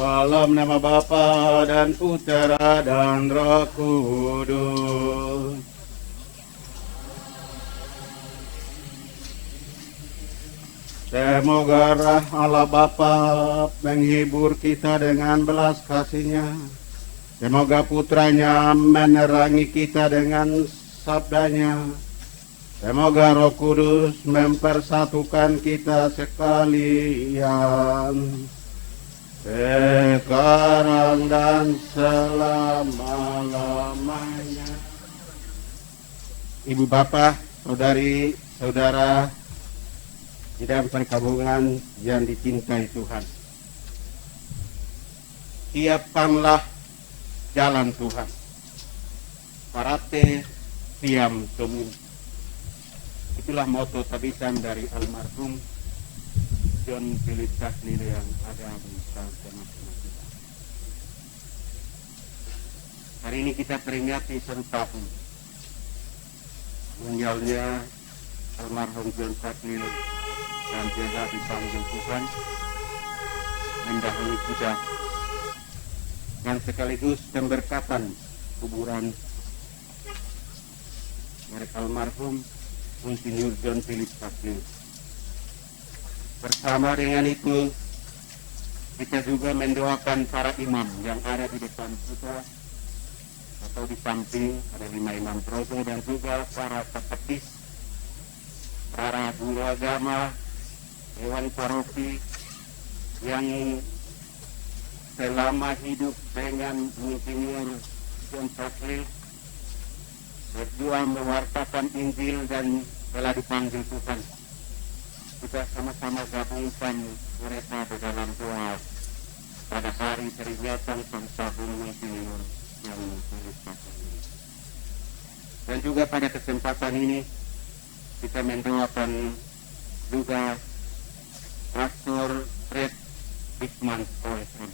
Dalam nama Bapa dan Putera dan Roh Kudus. Semoga roh Allah Bapa menghibur kita dengan belas kasih-Nya. Semoga putranya menerangi kita dengan sabdanya. Semoga Roh Kudus mempersatukan kita sekalian. Sekarang dan selama-lamanya. Ibu bapak, saudari, saudara, di dalam perkabungan yang dicintai Tuhan. Siapkanlah jalan Tuhan. Parate tiam tumum. Itulah moto tabisan dari almarhum John Philip Sackler yang ada di tengah-tengah kita. Hari ini kita peringati 1 tahun meninggalnya almarhum John Sackler dan juga dipanggil Tuhan mendahului kita, dan sekaligus pemberkatan kuburan dari almarhum Monsinyur John Philip Sackler. Bersama dengan itu, kita juga mendoakan para imam yang ada di depan kita atau di samping, ada 5 imam projo, dan juga para katekis, para guru agama, dewan paroki yang selama hidup dengan Monsinyur John Sackler berjuang mewartakan Injil dan telah dipanggil Tuhan. Kita sama-sama gabungkan mereka di dalam doa pada hari peringatan 1 tahun Monsinyur yang Sackler ini. Dan juga pada kesempatan ini kita mendoakan juga Pastor Fred Bigman OSM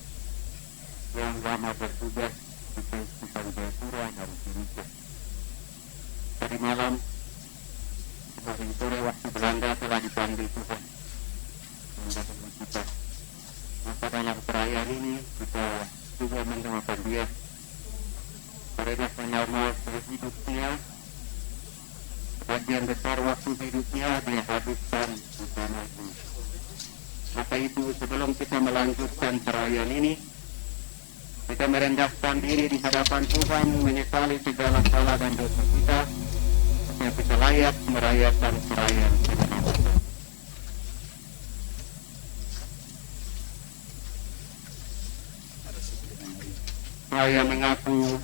yang lama bertugas di Keuskupan Jayapura dan Timika. Tadi malam, kemarin sore waktu Belanda telah dipanggil Tuhan mendahului kita. Maka dalam perayaan ini kita juga mendoakan dia karena selama hidupnya, sebagian besar waktu hidupnya dia habiskan di tanah ini. Maka itu sebelum kita melanjutkan perayaan ini, kita merendahkan diri di hadapan Tuhan, menyesali segala salah dan dosa kita, supaya kita layak merayakan perayaan kita. Saya mengaku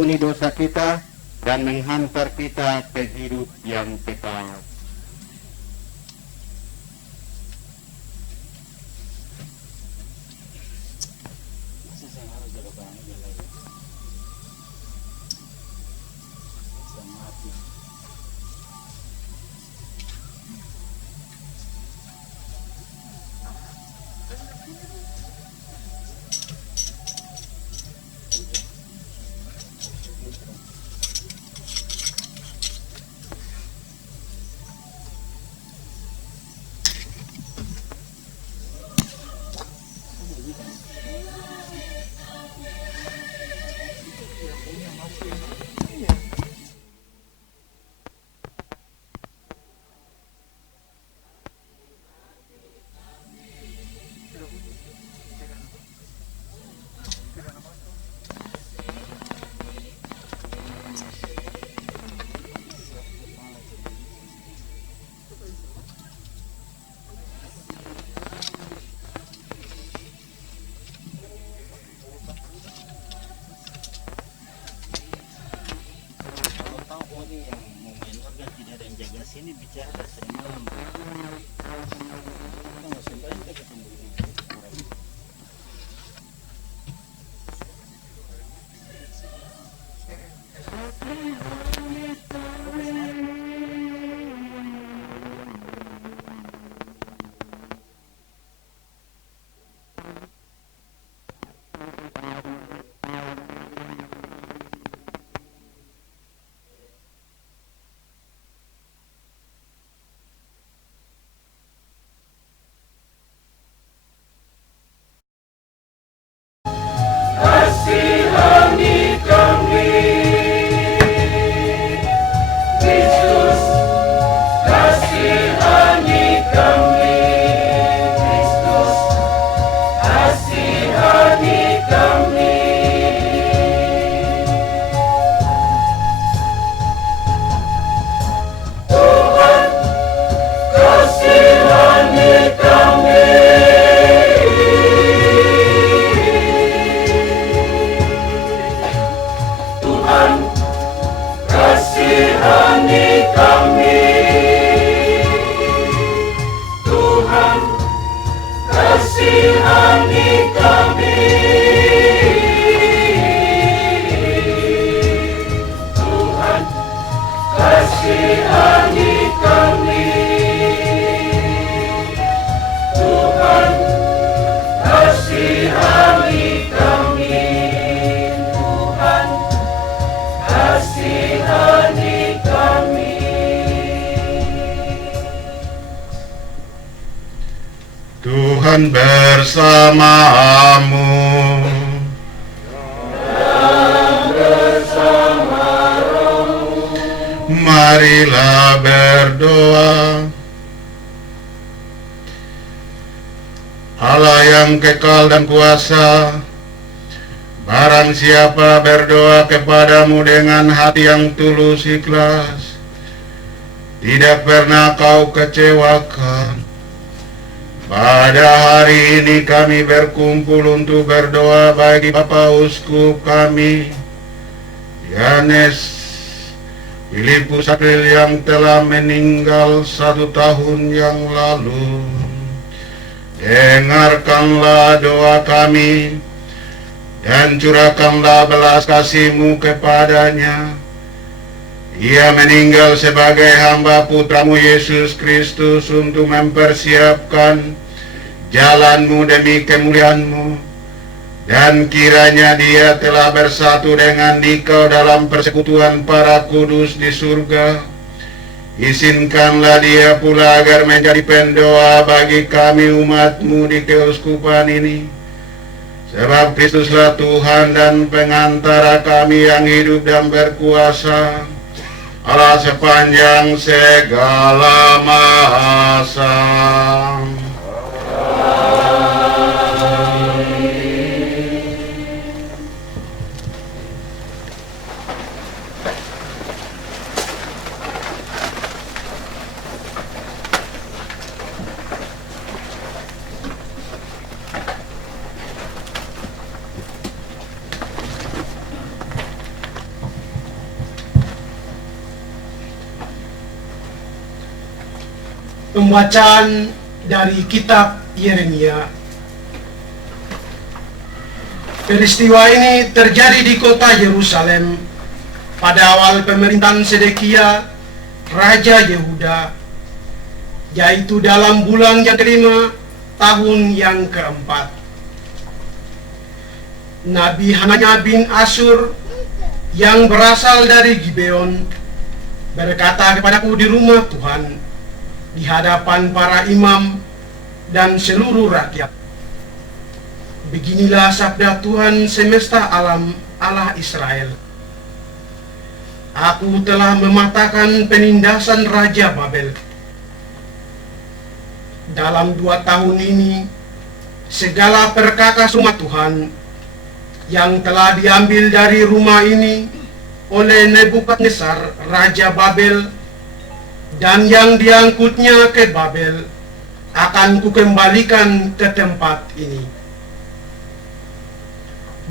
ampuni dosa kita dan menghantar kita ke hidup yang kekal. Tuhan bersamamu. Marilah berdoa. Allah yang kekal dan kuasa, barang siapa berdoa kepadamu dengan hati yang tulus ikhlas, tidak pernah kau kecewakan. Pada hari ini kami berkumpul untuk berdoa bagi Bapak Uskup kami, Yohanes Filipus April, yang telah meninggal 1 tahun yang lalu. Dengarkanlah doa kami dan curahkanlah belas kasih-Mu kepadanya. Ia meninggal sebagai hamba Putramu Yesus Kristus untuk mempersiapkan jalan-Mu demi kemuliaan-Mu. Dan kiranya dia telah bersatu dengan Dikau dalam persekutuan para kudus di surga. Izinkanlah dia pula agar menjadi pendoa bagi kami umat-Mu di keuskupan ini. Sebab Kristuslah Tuhan dan pengantara kami yang hidup dan berkuasa, Allah sepanjang segala masa. Pembacaan dari kitab Yeremia. Peristiwa ini terjadi di kota Yerusalem pada awal pemerintahan Sedekia, Raja Yehuda, yaitu dalam bulan yang kelima, tahun yang keempat. Nabi Hananya bin Asyur yang berasal dari Gibeon berkata kepadaku di rumah Tuhan, di hadapan para imam dan seluruh rakyat, beginilah sabda Tuhan semesta alam, Allah Israel. Aku telah mematahkan penindasan Raja Babel. Dalam 2 tahun ini, segala perkakas rumah Tuhan yang telah diambil dari rumah ini oleh Nebukadnezar Raja Babel dan yang diangkutnya ke Babel akan kukembalikan ke tempat ini.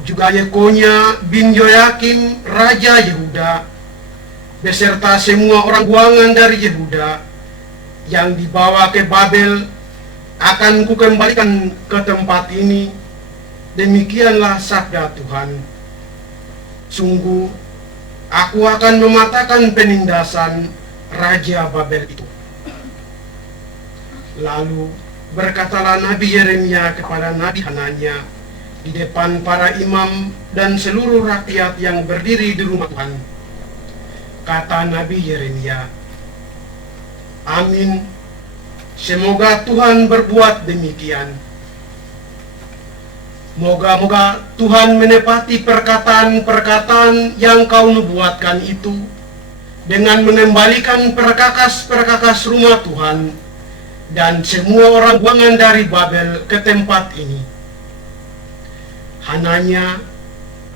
Juga Yekonia bin Yoyakim Raja Yehuda beserta semua orang buangan dari Yehuda yang dibawa ke Babel akan kukembalikan ke tempat ini. Demikianlah sabda Tuhan. Sungguh, aku akan mematahkan penindasan Raja Babel itu. Lalu berkatalah Nabi Yeremia kepada Nabi Hananya di depan para imam dan seluruh rakyat yang berdiri di rumah Tuhan. Kata Nabi Yeremia, amin, semoga Tuhan berbuat demikian. Moga-moga Tuhan menepati perkataan-perkataan yang kau nubuatkan itu dengan mengembalikan perkakas-perkakas rumah Tuhan dan semua orang buangan dari Babel ke tempat ini. Hananya,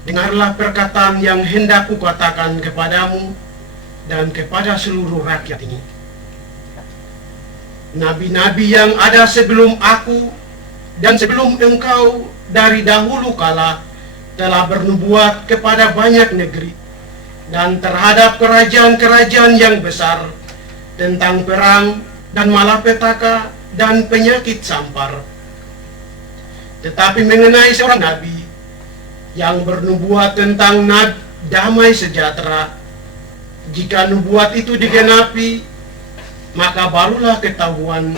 dengarlah perkataan yang hendak kukatakan kepadamu dan kepada seluruh rakyat ini. Nabi-nabi yang ada sebelum aku dan sebelum engkau dari dahulu kala telah bernubuat kepada banyak negeri dan terhadap kerajaan-kerajaan yang besar tentang perang dan malapetaka dan penyakit sampar. Tetapi mengenai seorang nabi yang bernubuat tentang damai sejahtera, jika nubuat itu digenapi, maka barulah ketahuan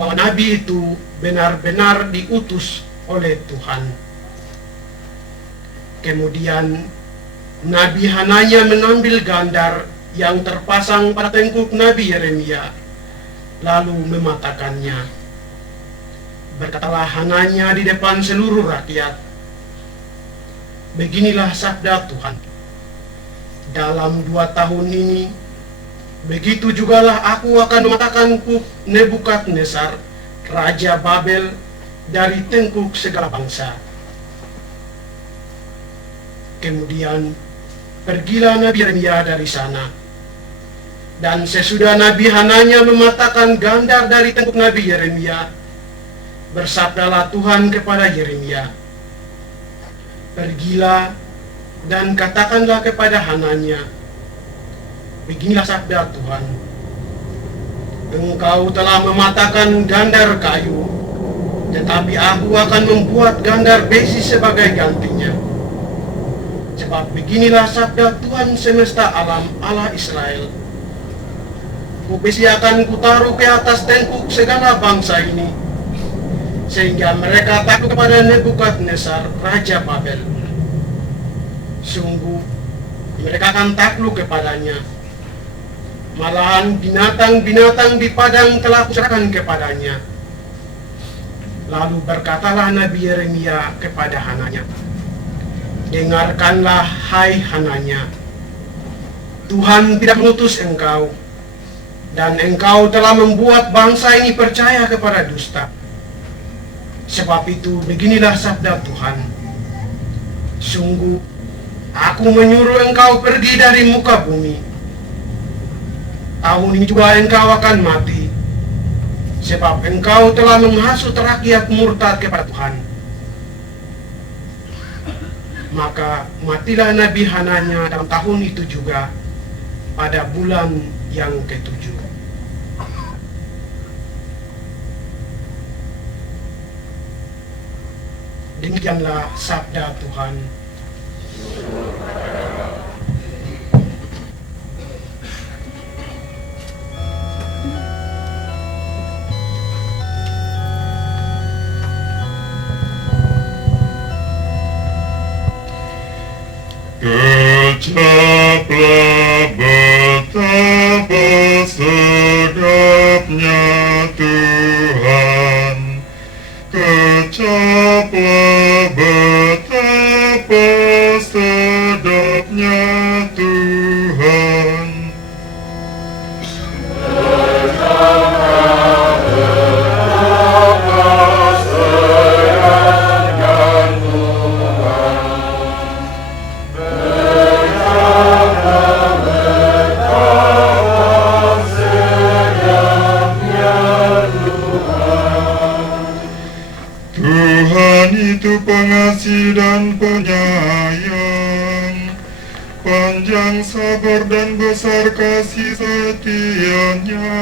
bahwa nabi itu benar-benar diutus oleh Tuhan. Kemudian Nabi Hananya mengambil gandar yang terpasang pada tengkuk Nabi Yeremia, lalu mematahkannya. Berkatalah Hananya di depan seluruh rakyat, beginilah sabda Tuhan. Dalam 2 tahun ini, begitu jugalah aku akan mematahkan Nebukadnezar, Raja Babel, dari tengkuk segala bangsa. Kemudian, pergilah Nabi Yeremia dari sana. Dan sesudah Nabi Hananya mematahkan gandar dari tengkuk Nabi Yeremia, bersabdalah Tuhan kepada Yeremia, pergilah dan katakanlah kepada Hananya, beginilah sabda Tuhan, engkau telah mematahkan gandar kayu, tetapi aku akan membuat gandar besi sebagai gantinya. Sebab beginilah sabda Tuhan semesta alam, Allah Israel, besi akan kutaruh ke atas tengkuk segala bangsa ini, sehingga mereka takut kepada Nebukadnezar, Raja Babel. Sungguh, mereka akan takluk kepadanya. Malahan binatang-binatang di padang telah kuserahkan kepadanya. Lalu berkatalah Nabi Yeremia kepada Hananya, dengarkanlah hai Hananya, Tuhan tidak mengutus engkau, dan engkau telah membuat bangsa ini percaya kepada dusta. Sebab itu beginilah sabda Tuhan, sungguh aku menyuruh engkau pergi dari muka bumi. Tahun ini juga engkau akan mati, sebab engkau telah menghasut rakyat murtad kepada Tuhan. Maka matilah Nabi Hananya dalam tahun itu juga, pada bulan yang ke-7. Demikianlah sabda Tuhan. Kecaplah betapa sedapnya Tuhan, kecaplah betapa sedapnya Tuhan. Tuhan itu pengasih dan penyayang, panjang sabar dan besar kasih setianya.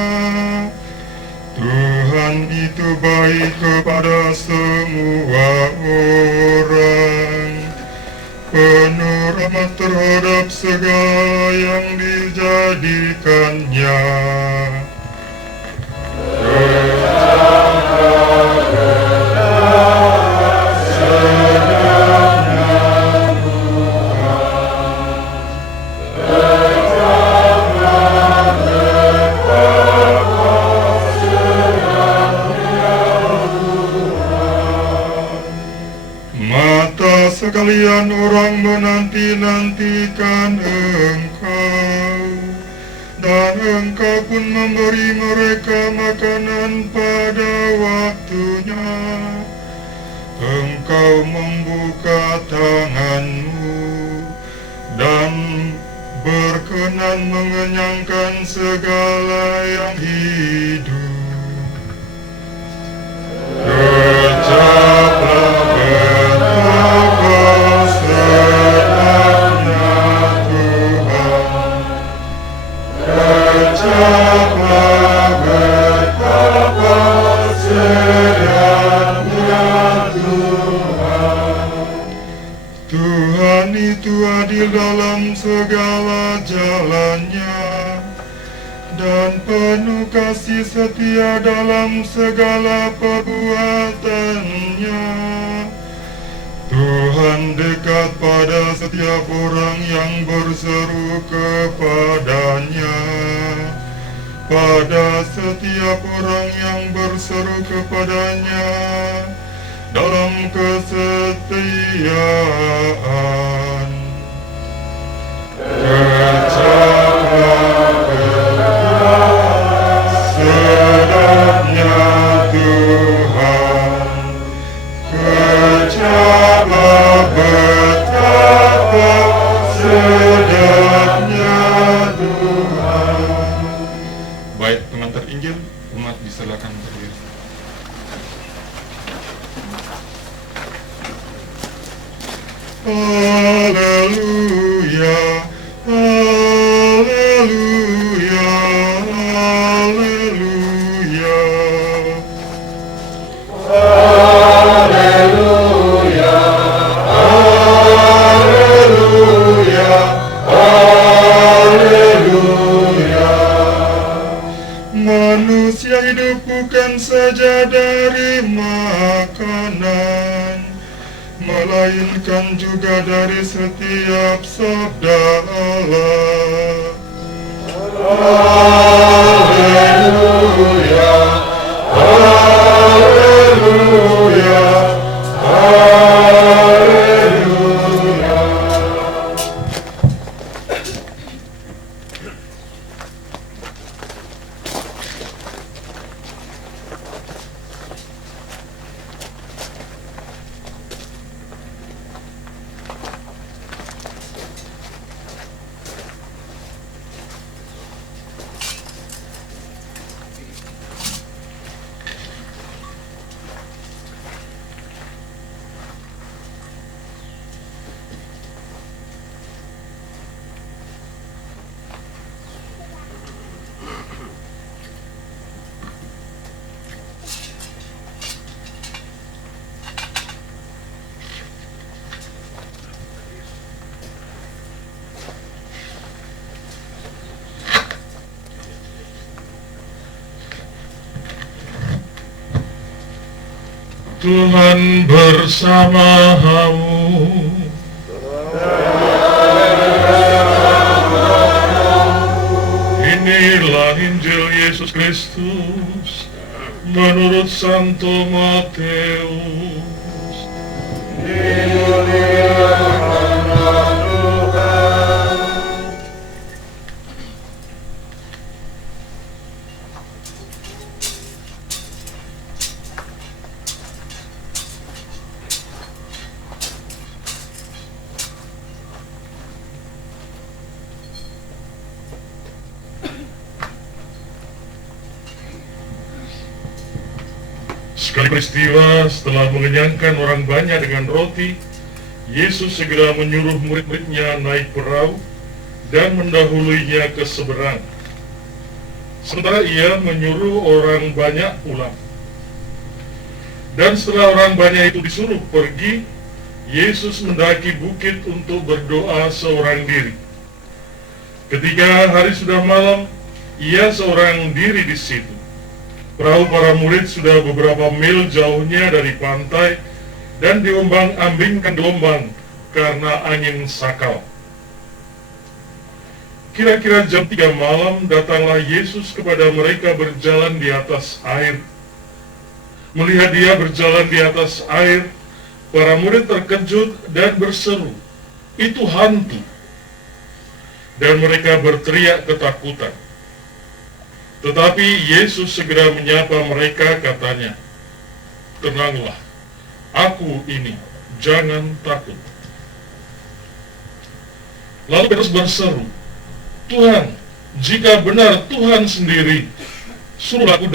Tuhan itu baik kepada semua orang, penuh rahmat terhadap segala yang dijadikannya. Mata sekalian orang menanti-nantikan engkau, dan engkau pun memberi mereka makanan pada waktunya. Engkau membuka tanganmu dan berkenan mengenyangkan segala yang hidup. Kecaplah betapa sedapnya Tuhan, kecaplah betapa sedapnya Tuhan. Tuhan itu adil dalam segala jalannya, dan penuh kasih setia dalam segala perbuatannya. Tuhan dekat pada setiap orang yang berseru kepadanya, pada setiap orang yang berseru kepadanya dalam kesetiaan. Kecaplah sedapnya Tuhan, kecaplah betapa sedapnya Tuhan. Baik, pengantar Injil, umat disilakan berdiri. Haleluya, haleluya, haleluya. Haleluya, haleluya, haleluya. Manusia hidup bukan saja dari makanan, melainkan juga dari setiap sabda Allah. Haleluya, haleluya, haleluya. Tuhan bersamamu. Inilah Injil Yesus Kristus menurut Santo Matius. Sekali peristiwa setelah mengenyangkan orang banyak dengan roti, Yesus segera menyuruh murid-muridnya naik perahu dan mendahuluinya ke seberang. Sementara ia menyuruh orang banyak pulang. Dan setelah orang banyak itu disuruh pergi, Yesus mendaki bukit untuk berdoa seorang diri. Ketika hari sudah malam, ia seorang diri di situ. Perahu para murid sudah beberapa mil jauhnya dari pantai dan diombang-ambingkan gelombang karena angin sakal. Kira-kira jam 3 malam datanglah Yesus kepada mereka berjalan di atas air. Melihat dia berjalan di atas air, para murid terkejut dan berseru, "Itu hantu!" Dan mereka berteriak ketakutan. Tetapi Yesus segera menyapa mereka, katanya, "Tenanglah, aku ini, jangan takut." Lalu Petrus berseru, "Tuhan, jika benar Tuhan sendiri, suruh aku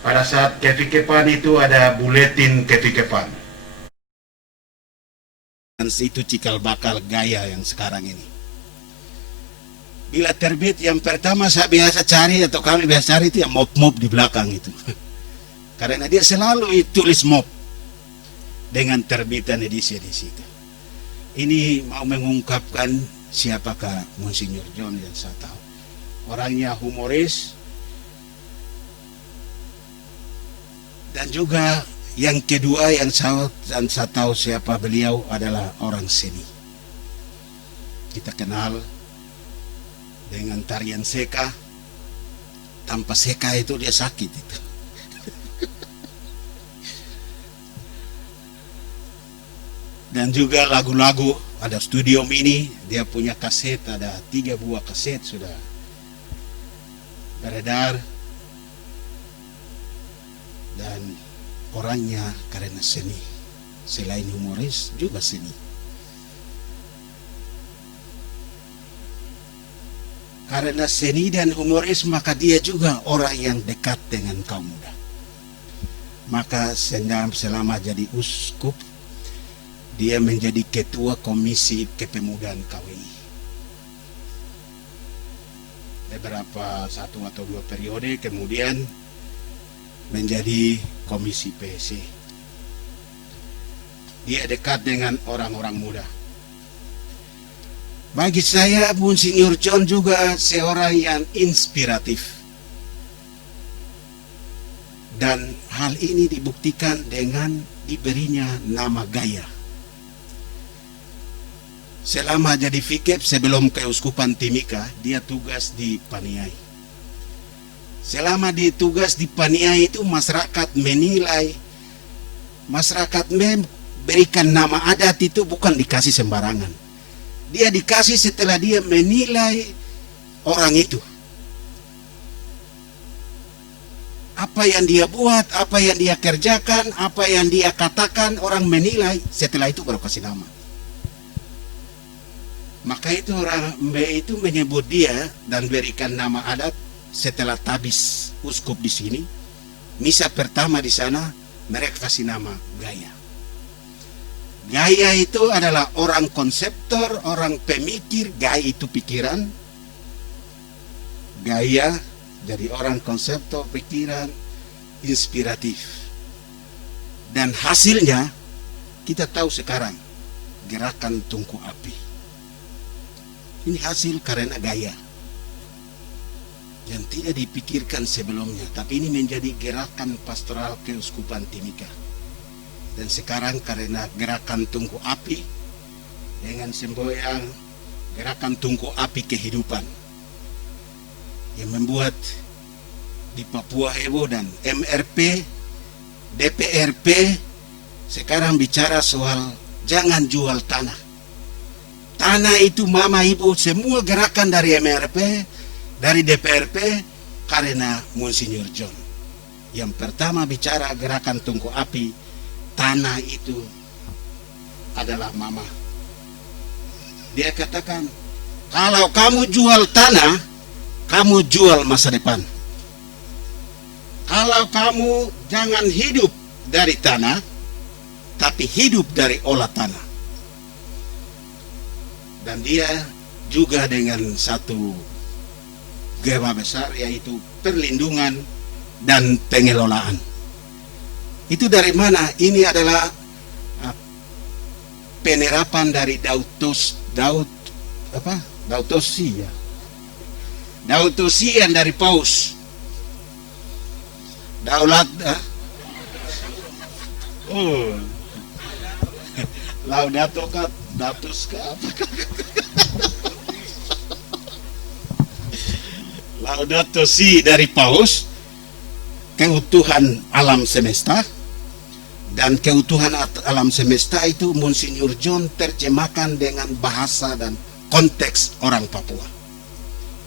pada saat kevikepan itu ada buletin kevikepan. Itu cikal bakal gaya yang sekarang ini. Bila terbit yang pertama saya biasa cari atau kami biasa cari itu yang mop-mop di belakang itu. Karena dia selalu tulis mop dengan terbitan edisi-edisi itu. Ini mau mengungkapkan siapakah Monsignor John yang saya tahu. Orangnya humoris, dan juga yang kedua yang saya tahu siapa beliau adalah orang seni. Kita kenal dengan tarian seka. Tanpa seka itu dia sakit itu. Dan juga lagu-lagu, ada studio mini, dia punya kaset, ada 3 buah kaset sudah beredar. Dan orangnya karena seni, selain humoris juga seni. Karena seni dan humoris maka dia juga orang yang dekat dengan kaum muda. Maka selama jadi uskup, dia menjadi ketua komisi kepemudaan KWI. Beberapa 1 atau 2 periode kemudian menjadi komisi PSC. Dia dekat dengan orang-orang muda. Bagi saya Monsignor John juga seorang yang inspiratif. Dan hal ini dibuktikan dengan diberinya nama Gaya. Selama jadi fikep sebelum keuskupan Timika, dia tugas di Paniai. Selama di tugas di Paniai itu masyarakat menilai, masyarakat memberikan nama adat itu bukan dikasih sembarangan. Dia dikasih setelah dia menilai orang itu. Apa yang dia buat, apa yang dia kerjakan, apa yang dia katakan, orang menilai, setelah itu baru kasih nama. Maka itu orang itu menyebut dia dan berikan nama adat setelah tabis uskup di sini. Misa pertama di sana mereka kasih nama Gaya. Gaya itu adalah orang konseptor, orang pemikir. Gaya itu pikiran. Gaya jadi orang konseptor, pikiran, inspiratif. Dan hasilnya kita tahu sekarang, gerakan tungku api. Ini hasil karena Gaya yang tidak dipikirkan sebelumnya, tapi ini menjadi gerakan pastoral keuskupan Timika. Dan sekarang karena gerakan tungku api dengan semboyan gerakan tungku api kehidupan yang membuat di Papua heboh, dan MRP, DPRP sekarang bicara soal jangan jual tanah. Tanah itu mama ibu, semua gerakan dari MRP, dari DPRP karena Monsignor John. Yang pertama bicara gerakan tungku api, tanah itu adalah mama. Dia katakan, kalau kamu jual tanah, kamu jual masa depan. Kalau kamu jangan hidup dari tanah, tapi hidup dari olah tanah. Dan dia juga dengan satu gema besar, yaitu perlindungan dan pengelolaan. Itu dari mana? Ini adalah penerapan dari Dautosi yang dari Paus. Daulat Laudato kat datus ke apa? Laudato Si dari Paus, keutuhan alam semesta. Dan keutuhan alam semesta itu Monsignor John terjemahkan dengan bahasa dan konteks orang Papua.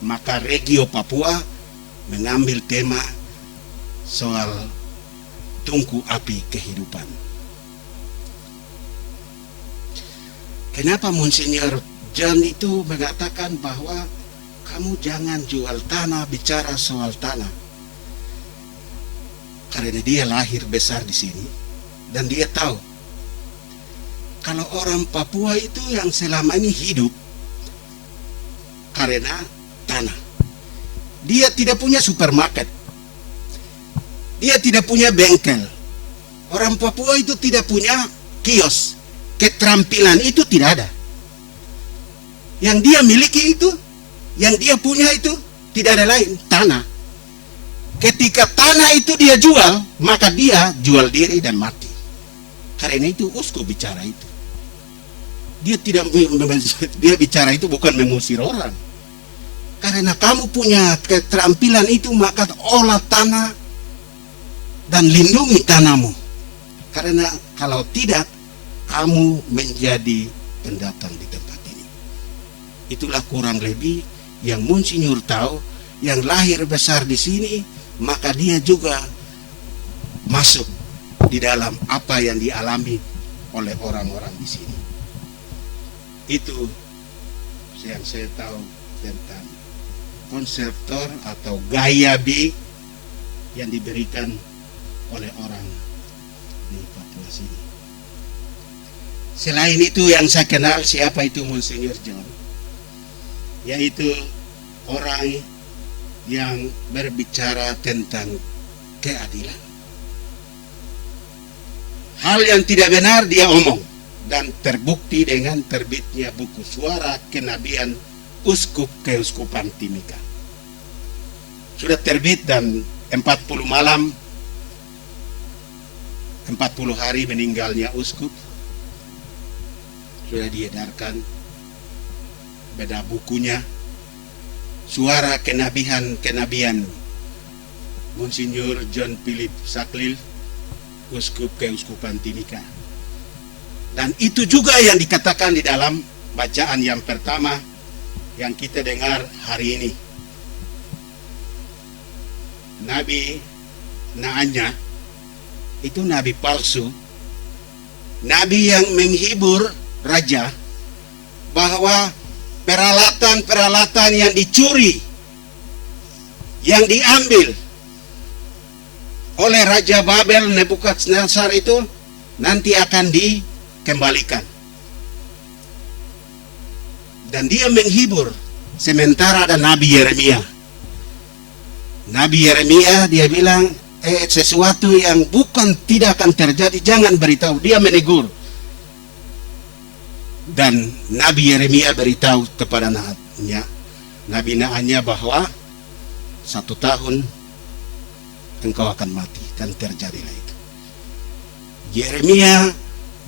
Maka Regio Papua mengambil tema soal tungku api kehidupan. Kenapa Monsignor John itu mengatakan bahwa kamu jangan jual tanah, bicara soal tanah? Karena dia lahir besar di sini dan dia tahu kalau orang Papua itu yang selama ini hidup karena tanah. Dia tidak punya supermarket. Dia tidak punya bengkel. Orang Papua itu tidak punya kios. Keterampilan itu tidak ada. Yang dia miliki itu, yang dia punya itu tidak ada lain, tanah. Ketika tanah itu dia jual, maka dia jual diri dan mati. Karena itu uskup bicara itu. Dia tidak dia bicara itu bukan mengusir orang. Karena kamu punya keterampilan itu, maka olah tanah dan lindungi tanahmu. Karena kalau tidak, kamu menjadi pendatang di tempat ini. Itulah kurang lebih yang Monsinyur tahu, yang lahir besar di sini, maka dia juga masuk di dalam apa yang dialami oleh orang-orang di sini. Itu yang saya tahu tentang konseptor atau gaya B yang diberikan oleh orang di Papua sini. Selain itu yang saya kenal siapa itu Monsinyur John, yaitu orang yang berbicara tentang keadilan. Hal yang tidak benar dia omong, dan terbukti dengan terbitnya buku Suara Kenabian Uskup Keuskupan Timika. Sudah terbit dan 40 malam, 40 hari meninggalnya uskup sudah diedarkan. Beda bukunya Suara Kenabian Monsinyur John Philip Saklil, Uskup Keuskupan Timika. Dan itu juga yang dikatakan di dalam bacaan yang pertama yang kita dengar hari ini. Nabi Naanya itu nabi palsu, nabi yang menghibur raja bahwa peralatan-peralatan yang dicuri, yang diambil oleh Raja Babel Nebukadnezar itu nanti akan dikembalikan. Dan dia menghibur. Sementara ada Nabi Yeremia. Nabi Yeremia dia bilang sesuatu yang bukan tidak akan terjadi jangan beritahu. Dia menegur. Dan Nabi Yeremia beritahu kepada Nabi Naanya bahwa 1 tahun engkau akan mati, dan terjadilah itu. Yeremia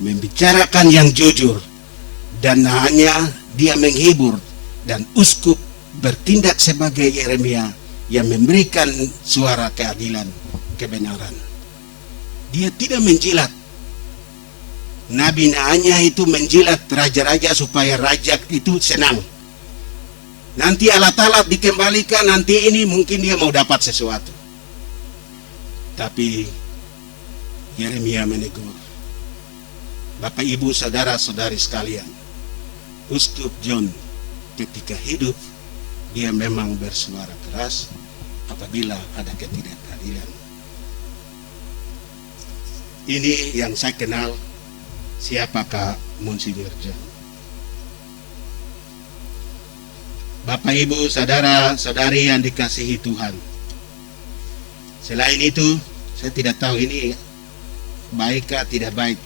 membicarakan yang jujur, dan hanya dia menghibur, dan uskup bertindak sebagai Yeremia yang memberikan suara keadilan, kebenaran. Dia tidak menjilat. Nabi Naanya itu menjilat raja-raja supaya raja itu senang. Nanti alat-alat dikembalikan, nanti ini mungkin dia mau dapat sesuatu. Tapi Yeremia menegur. Bapak Ibu saudara-saudari sekalian, Uskup John ketika hidup dia memang bersuara keras apabila ada ketidakadilan. Ini yang saya kenal siapakah Monsinyur John. Bapak Ibu saudara-saudari yang dikasihi Tuhan, selain itu saya tidak tahu ini baik atau tidak baik.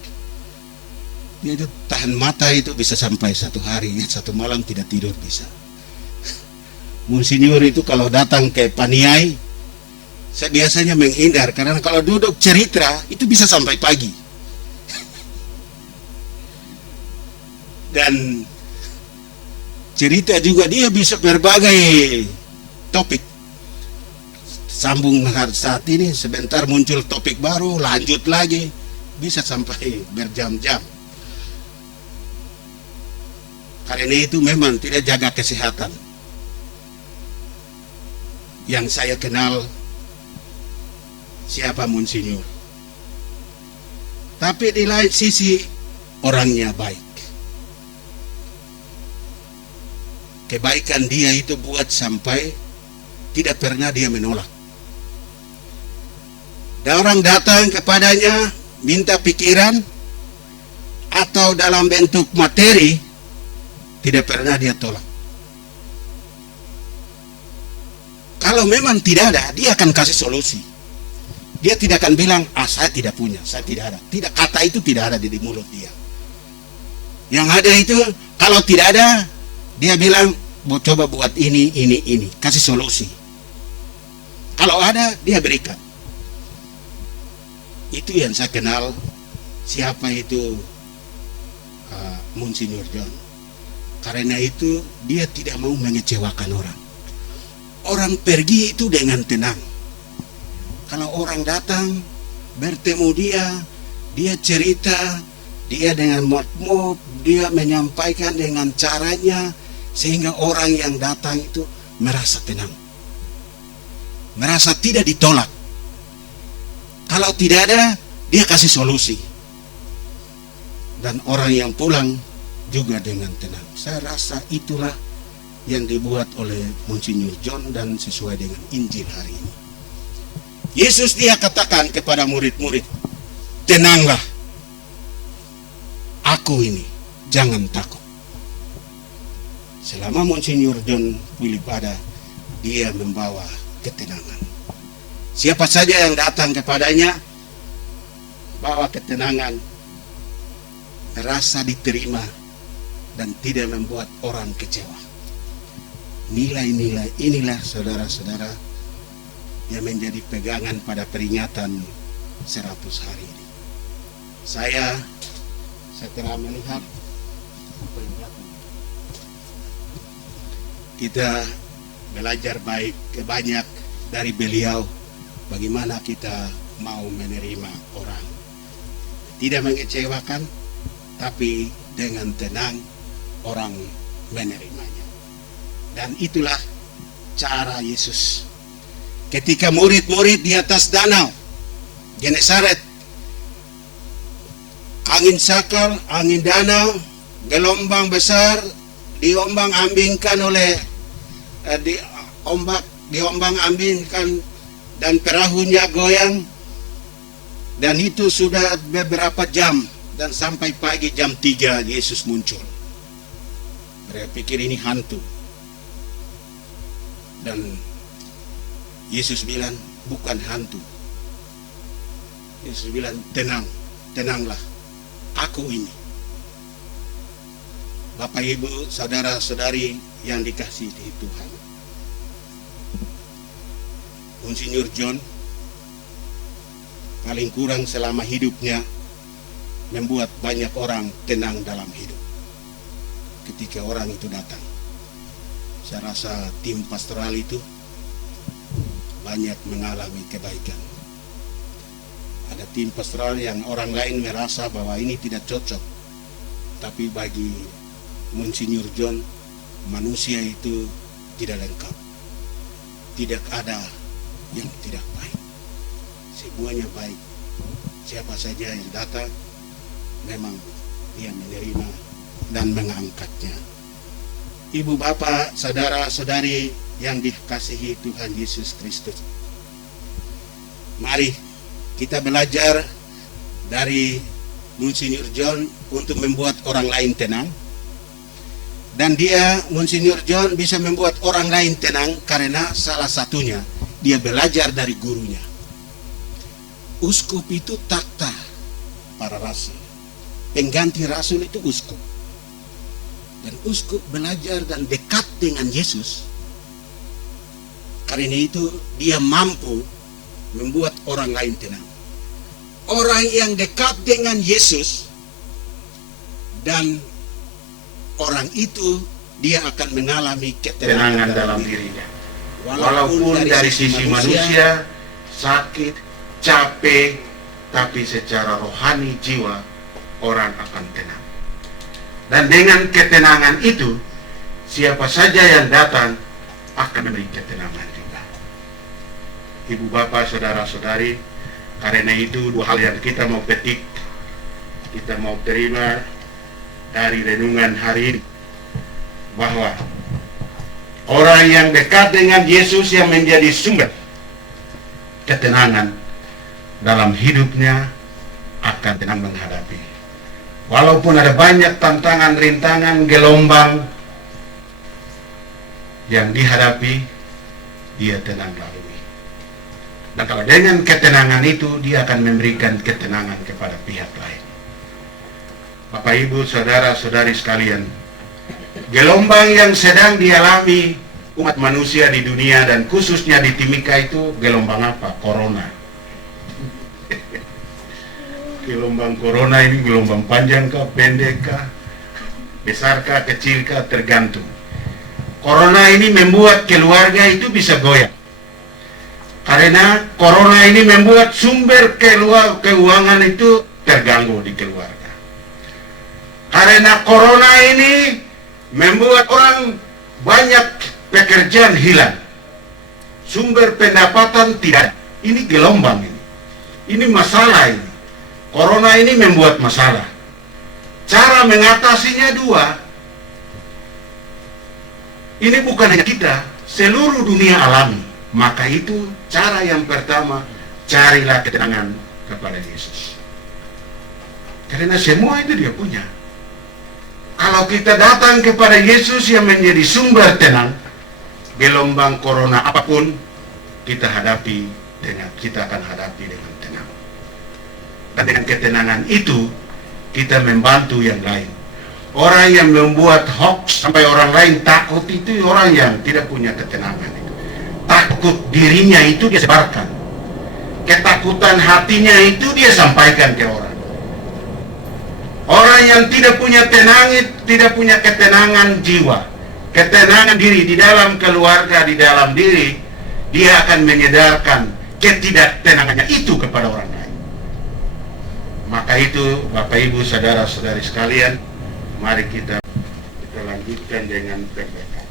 Dia itu tahan mata itu bisa sampai 1 hari, 1 malam tidak tidur bisa. Monsinyur itu kalau datang ke Paniai, saya biasanya menghindar karena kalau duduk cerita itu bisa sampai pagi. Dan cerita juga dia bisa berbagai topik. Sambung saat ini sebentar muncul topik baru, lanjut lagi, bisa sampai berjam-jam. Karena itu memang tidak jaga kesehatan. Yang saya kenal siapa Monsinyur. Tapi di lain sisi orangnya baik. Kebaikan dia itu buat sampai tidak pernah dia menolak. Dan orang datang kepadanya minta pikiran atau dalam bentuk materi, tidak pernah dia tolak. Kalau memang tidak ada, dia akan kasih solusi. Dia tidak akan bilang, saya tidak punya, saya tidak ada. Tidak, kata itu tidak ada di mulut dia. Yang ada itu, kalau tidak ada, dia bilang, coba buat ini, kasih solusi. Kalau ada, dia berikan. Itu yang saya kenal, siapa itu Monsinyur John. Karena itu, dia tidak mau mengecewakan orang. Orang pergi itu dengan tenang. Kalau orang datang bertemu dia cerita, dia dengan mood, dia menyampaikan dengan caranya, sehingga orang yang datang itu merasa tenang, merasa tidak ditolak. Kalau tidak ada, dia kasih solusi. Dan orang yang pulang juga dengan tenang. Saya rasa itulah yang dibuat oleh Monsinyur John dan sesuai dengan Injil hari ini. Yesus dia katakan kepada murid-murid, tenanglah, aku ini, jangan takut. Selama Monsinyur John Philip ada, dia membawa ketenangan. Siapa saja yang datang kepadanya, bawa ketenangan, merasa diterima, dan tidak membuat orang kecewa. Nilai-nilai inilah saudara-saudara yang menjadi pegangan pada peringatan 100 hari ini. Saya telah melihat kita belajar banyak dari beliau, bagaimana kita mau menerima orang. Tidak mengecewakan, tapi dengan tenang orang menerimanya. Dan itulah cara Yesus. Ketika murid-murid di atas danau Genesaret, angin sakal, angin danau, gelombang besar diombang-ambingkan oleh diombang-ambingkan dan perahunya goyang, dan itu sudah beberapa jam, dan sampai pagi jam 3 Yesus muncul. Mereka pikir ini hantu, dan Yesus bilang, bukan hantu. Yesus bilang, tenanglah, aku ini. Bapak, Ibu, saudara-saudari yang dikasihi Tuhan, Monsinyur John paling kurang selama hidupnya membuat banyak orang tenang dalam hidup. Ketika orang itu datang, saya rasa tim pastoral itu banyak mengalami kebaikan. Ada tim pastoral yang orang lain merasa bahwa ini tidak cocok, tapi bagi Monsinyur John, manusia itu tidak lengkap. Tidak ada yang tidak baik. Semuanya baik. Siapa saja yang datang, memang dia menerima dan mengangkatnya. Ibu, bapak, saudara-saudari yang dikasihi Tuhan Yesus Kristus, mari kita belajar dari Monsinyur John untuk membuat orang lain tenang. Dan Monsinyur John bisa membuat orang lain tenang karena salah satunya dia belajar dari gurunya. Uskup itu takhta para rasul, pengganti rasul itu uskup. Dan uskup belajar dan dekat dengan Yesus. Karena itu dia mampu membuat orang lain tenang. Orang yang dekat dengan Yesus, dan orang itu dia akan mengalami ketenangan dalam dirinya. Walaupun dari sisi manusia sakit, capek, tapi secara rohani jiwa orang akan tenang. Dan dengan ketenangan itu, siapa saja yang datang akan memberi ketenangan juga. Ibu, bapak, saudara-saudari, karena itu dua hal yang kita mau petik, kita mau terima dari renungan hari ini, bahwa orang yang dekat dengan Yesus yang menjadi sumber ketenangan dalam hidupnya akan tenang menghadapi. Walaupun ada banyak tantangan, rintangan, gelombang yang dihadapi, dia tenang lalui. Dan kalau dengan ketenangan itu, dia akan memberikan ketenangan kepada pihak lain. Bapak, Ibu, saudara-saudari sekalian, gelombang yang sedang dialami umat manusia di dunia dan khususnya di Timika itu gelombang apa? Corona. Gelombang corona ini gelombang panjang kah, pendek kah, besar kah, kecil kah, tergantung. Corona ini membuat keluarga itu bisa goyah. Karena corona ini membuat sumber keuangan itu terganggu di keluarga. Karena corona ini membuat orang banyak pekerjaan hilang. Sumber pendapatan tidak ada. Ini gelombang ini. Ini masalah ini. Corona ini membuat masalah. Cara mengatasinya dua. Ini bukan hanya kita, seluruh dunia alami. Maka itu cara yang pertama, carilah ketenangan kepada Yesus. Karena semua itu dia punya. Kalau kita datang kepada Yesus yang menjadi sumber tenang, gelombang corona apapun kita akan hadapi dengan tenang. Dan dengan ketenangan itu kita membantu yang lain. Orang yang membuat hoax sampai orang lain takut itu orang yang tidak punya ketenangan itu. Takut dirinya itu dia sebarkan. Ketakutan hatinya itu dia sampaikan ke orang. Orang yang tidak punya tidak punya ketenangan jiwa, ketenangan diri di dalam keluarga, di dalam diri, dia akan menyedarkan ketidaktenangannya itu kepada orang lain. Maka itu, Bapak, Ibu, saudara-saudari sekalian, mari kita lanjutkan dengan berkata.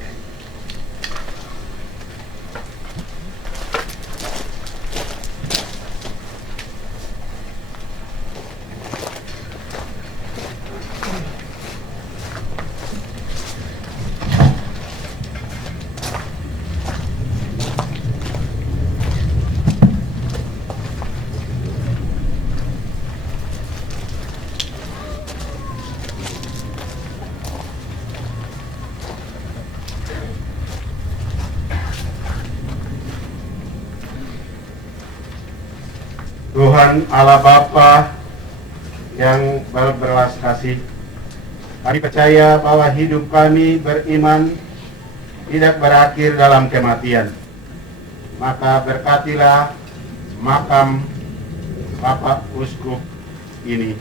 Tuhan Allah Bapa yang berbelas kasih, kami percaya bahwa hidup kami beriman tidak berakhir dalam kematian. Maka berkatilah makam Bapak Uskup ini.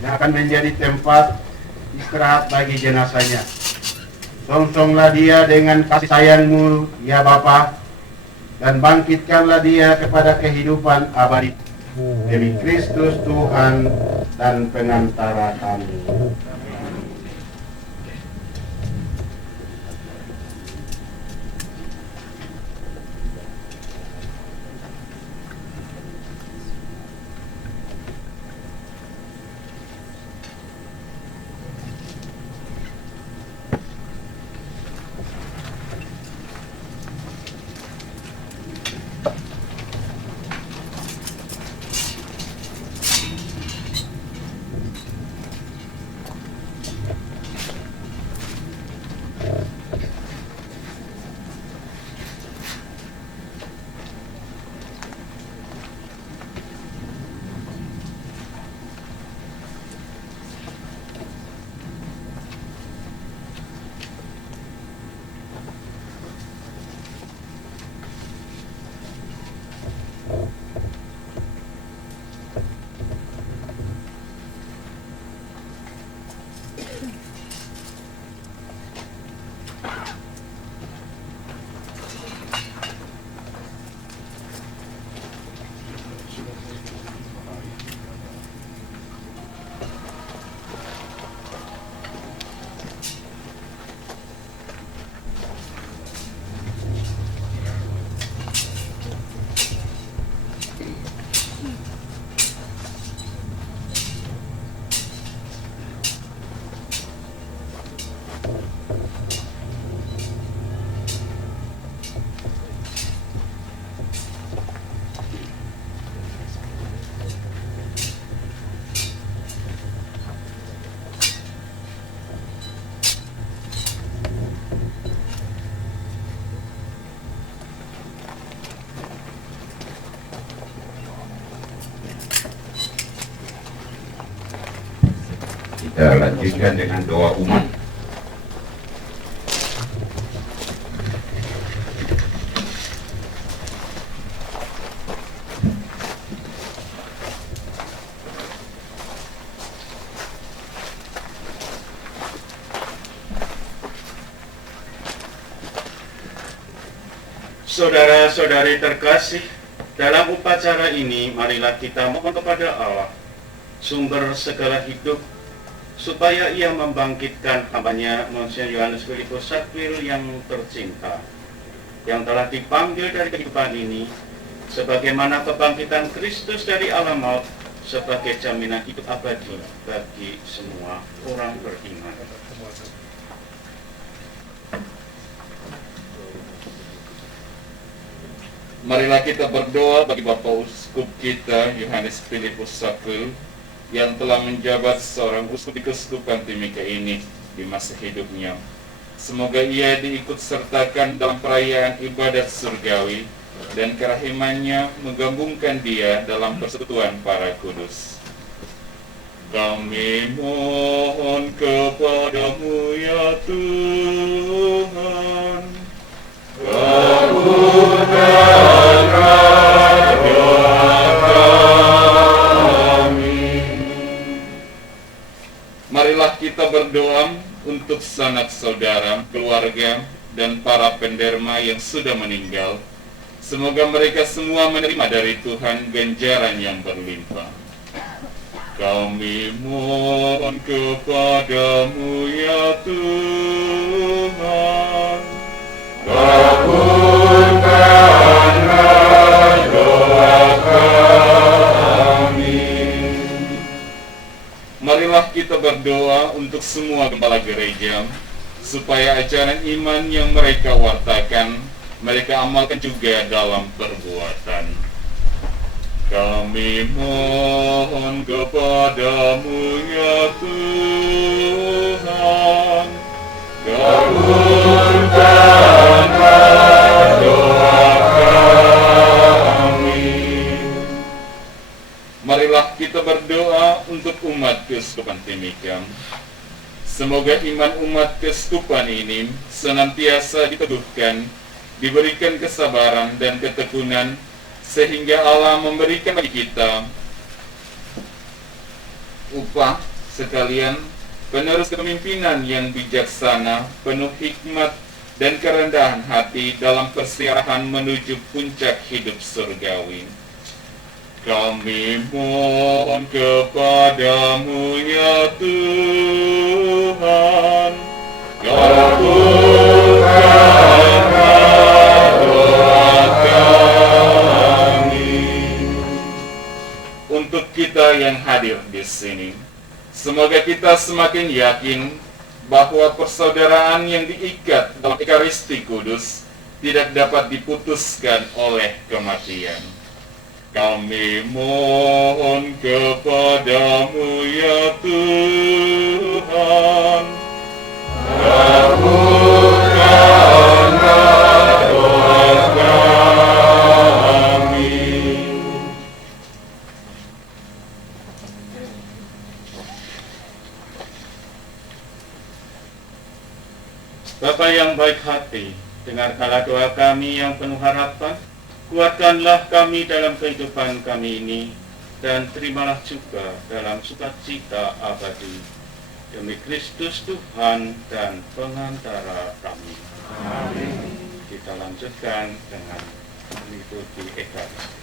Yang akan menjadi tempat istirahat bagi jenazahnya. Songsonglah dia dengan kasih sayang-Mu, ya Bapa, dan bangkitkanlah dia kepada kehidupan abadi. Demi Kristus Tuhan dan pengantara kami. Kita lanjutkan dengan doa umat. Saudara-saudari terkasih, dalam upacara ini marilah kita mohon kepada Allah, sumber segala hidup, supaya Ia membangkitkan hamba-Nya Monsignor Yohanes Filipus Sakwil yang tercinta, yang telah dipanggil dari kehidupan ini, sebagaimana kebangkitan Kristus dari alam maut, sebagai jaminan hidup abadi bagi semua orang beriman. Marilah kita berdoa bagi Bapak Uskup kita, Yohanes Filipus Sakwil, yang telah menjabat seorang uskup di Keuskupan Timika ini di masa hidupnya. Semoga ia diikut sertakan dalam perayaan ibadat surgawi, dan kerahimannya menggabungkan dia dalam persekutuan para kudus. Kami mohon kepadamu ya Tuhan, kabulkanlah doa kami. Marilah kita berdoa untuk sanak saudara, keluarga, dan para penderma yang sudah meninggal. Semoga mereka semua menerima dari Tuhan ganjaran yang berlimpah. Kami mohon kepadamu ya Tuhan, kabulkanlah doa kami. Marilah kita berdoa untuk semua gembala gereja, supaya ajaran iman yang mereka wartakan, mereka amalkan juga dalam perbuatan. Kami mohon kepadamu ya Tuhan, kabulkanlah doa kami. Marilah kita berdoa untuk umat Keuskupan Timika. Semoga iman umat Keuskupan ini senantiasa diteguhkan, diberikan kesabaran dan ketekunan, sehingga Allah memberikan bagi kita upah sekalian penerus kepemimpinan yang bijaksana, penuh hikmat dan kerendahan hati dalam persiapan menuju puncak hidup surgawi. Kami mohon kepadamu ya Tuhan, kabulkanlah doa kami. Untuk kita yang hadir di sini, semoga kita semakin yakin bahwa persaudaraan yang diikat dalam Ekaristi Kudus tidak dapat diputuskan oleh kematian. Kami mohon kepadamu ya Tuhan, kabulkanlah doa kami. Bapa yang baik hati, dengarkanlah doa kami yang penuh harapan. Kuatkanlah kami dalam kehidupan kami ini, dan terimalah juga dalam sukacita abadi. Demi Kristus Tuhan dan pengantara kami. Amin. Kita lanjutkan dengan liturgi Ekaristi.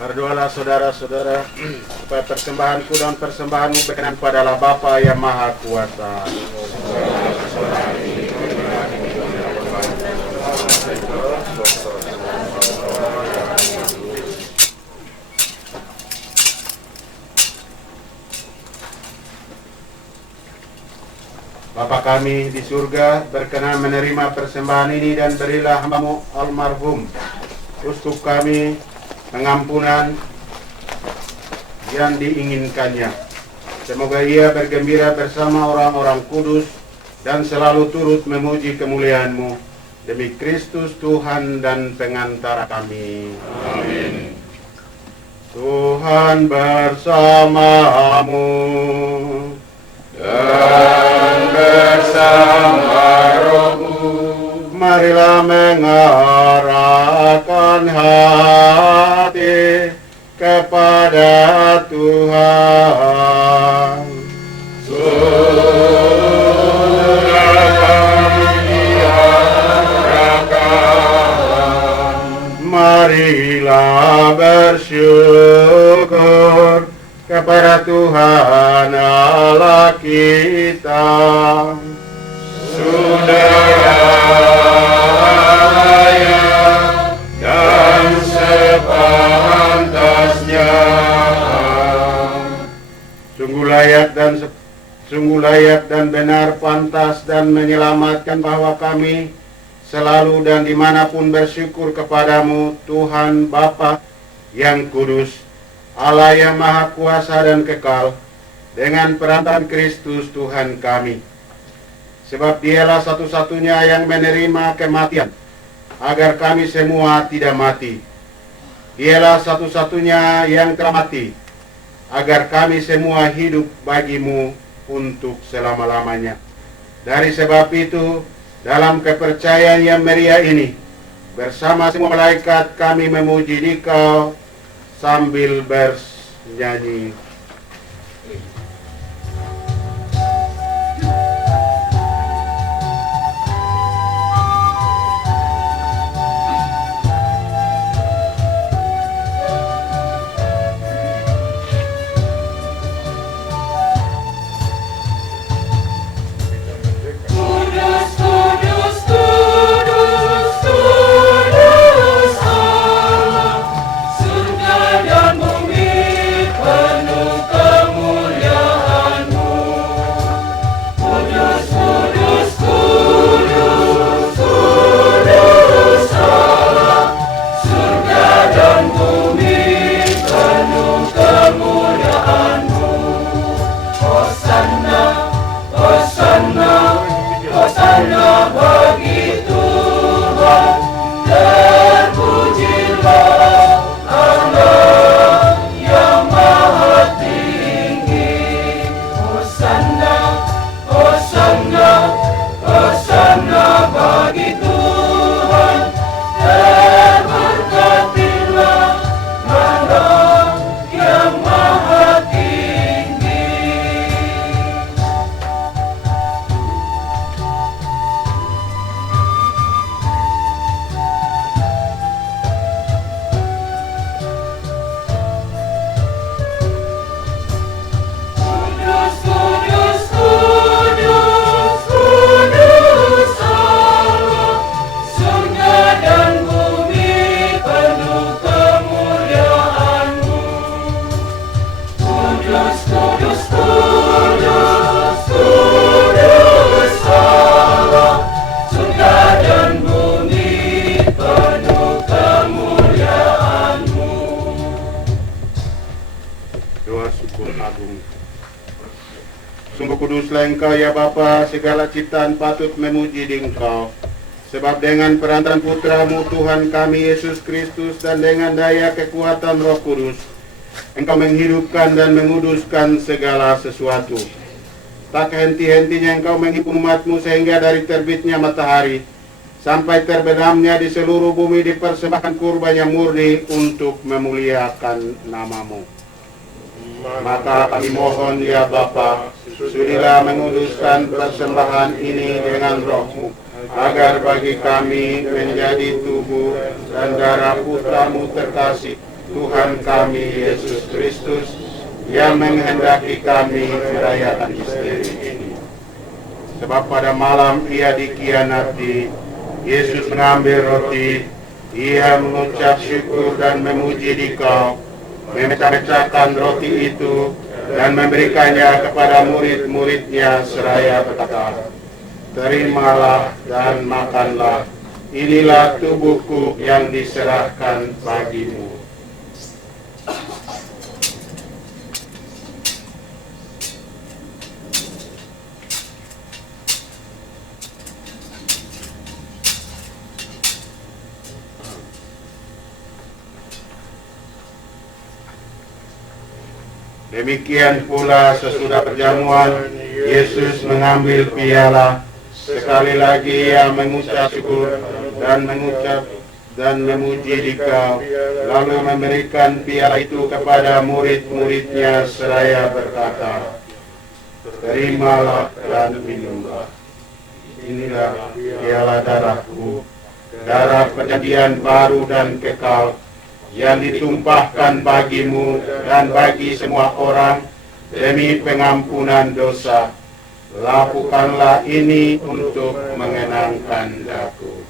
Berdoalah saudara-saudara, supaya persembahanku dan persembahanmu berkenan padalah Bapa yang Maha Kuasa. Bapa kami di surga, berkenan menerima persembahan ini dan berilah hamba-Mu almarhum uskup kami pengampunan yang diinginkannya. Semoga ia bergembira bersama orang-orang kudus dan selalu turut memuji kemuliaan-Mu. Demi Kristus Tuhan dan pengantara kami. Amin. Tuhan bersamamu dan bersama rohmu. Marilah mengarahkan hati kepada Tuhan. Sudah kami arahkan, marilah bersyukur kepada Tuhan Allah kita. Sudah layak dan sepantasnya, sungguh layak dan benar, pantas dan menyelamatkan bahwa kami selalu dan dimanapun bersyukur kepadamu, Tuhan Bapa yang kudus, Allah yang Maha Kuasa dan kekal, dengan perantaraan Kristus Tuhan kami. Sebab dialah satu-satunya yang menerima kematian, agar kami semua tidak mati. Dialah satu-satunya yang telah mati, agar kami semua hidup bagimu untuk selama-lamanya. Dari sebab itu, dalam kepercayaan yang meriah ini, bersama semua malaikat kami memuji Dikau sambil bernyanyi. agung. Sungguh kuduslah Engkau ya Bapa, segala ciptaan patut memuji di Engkau. Sebab dengan perantaran Putramu Tuhan kami Yesus Kristus dan dengan daya kekuatan Roh Kudus, Engkau menghidupkan dan menguduskan segala sesuatu. Tak henti-hentinya Engkau menghimpun umat-Mu sehingga dari terbitnya matahari sampai terbenamnya di seluruh bumi dipersembahkan kurban yang murni untuk memuliakan nama-Mu. Maka kami mohon ya Bapa, sudilah menguduskan persembahan ini dengan Roh-Mu, agar bagi kami menjadi tubuh dan darah Putra-Mu terkasih, Tuhan kami Yesus Kristus, yang menghendaki kami merayakan misteri ini. Sebab pada malam Ia dikhianati, Yesus mengambil roti, Ia mengucap syukur dan memuji Dikau, memecah-mecahkan roti itu dan memberikannya kepada murid-muridnya seraya berkata, "Terimalah dan makanlah, inilah tubuhku yang diserahkan bagimu." Demikian pula sesudah perjamuan, Yesus mengambil piala. Sekali lagi Ia mengucap syukur dan memuji Dikau, lalu memberikan piala itu kepada murid-muridnya seraya berkata, "Terimalah dan minumlah. Inilah piala darahku, darah perjanjian baru dan kekal, yang ditumpahkan bagimu dan bagi semua orang demi pengampunan dosa. Lakukanlah ini untuk mengenangkan Aku."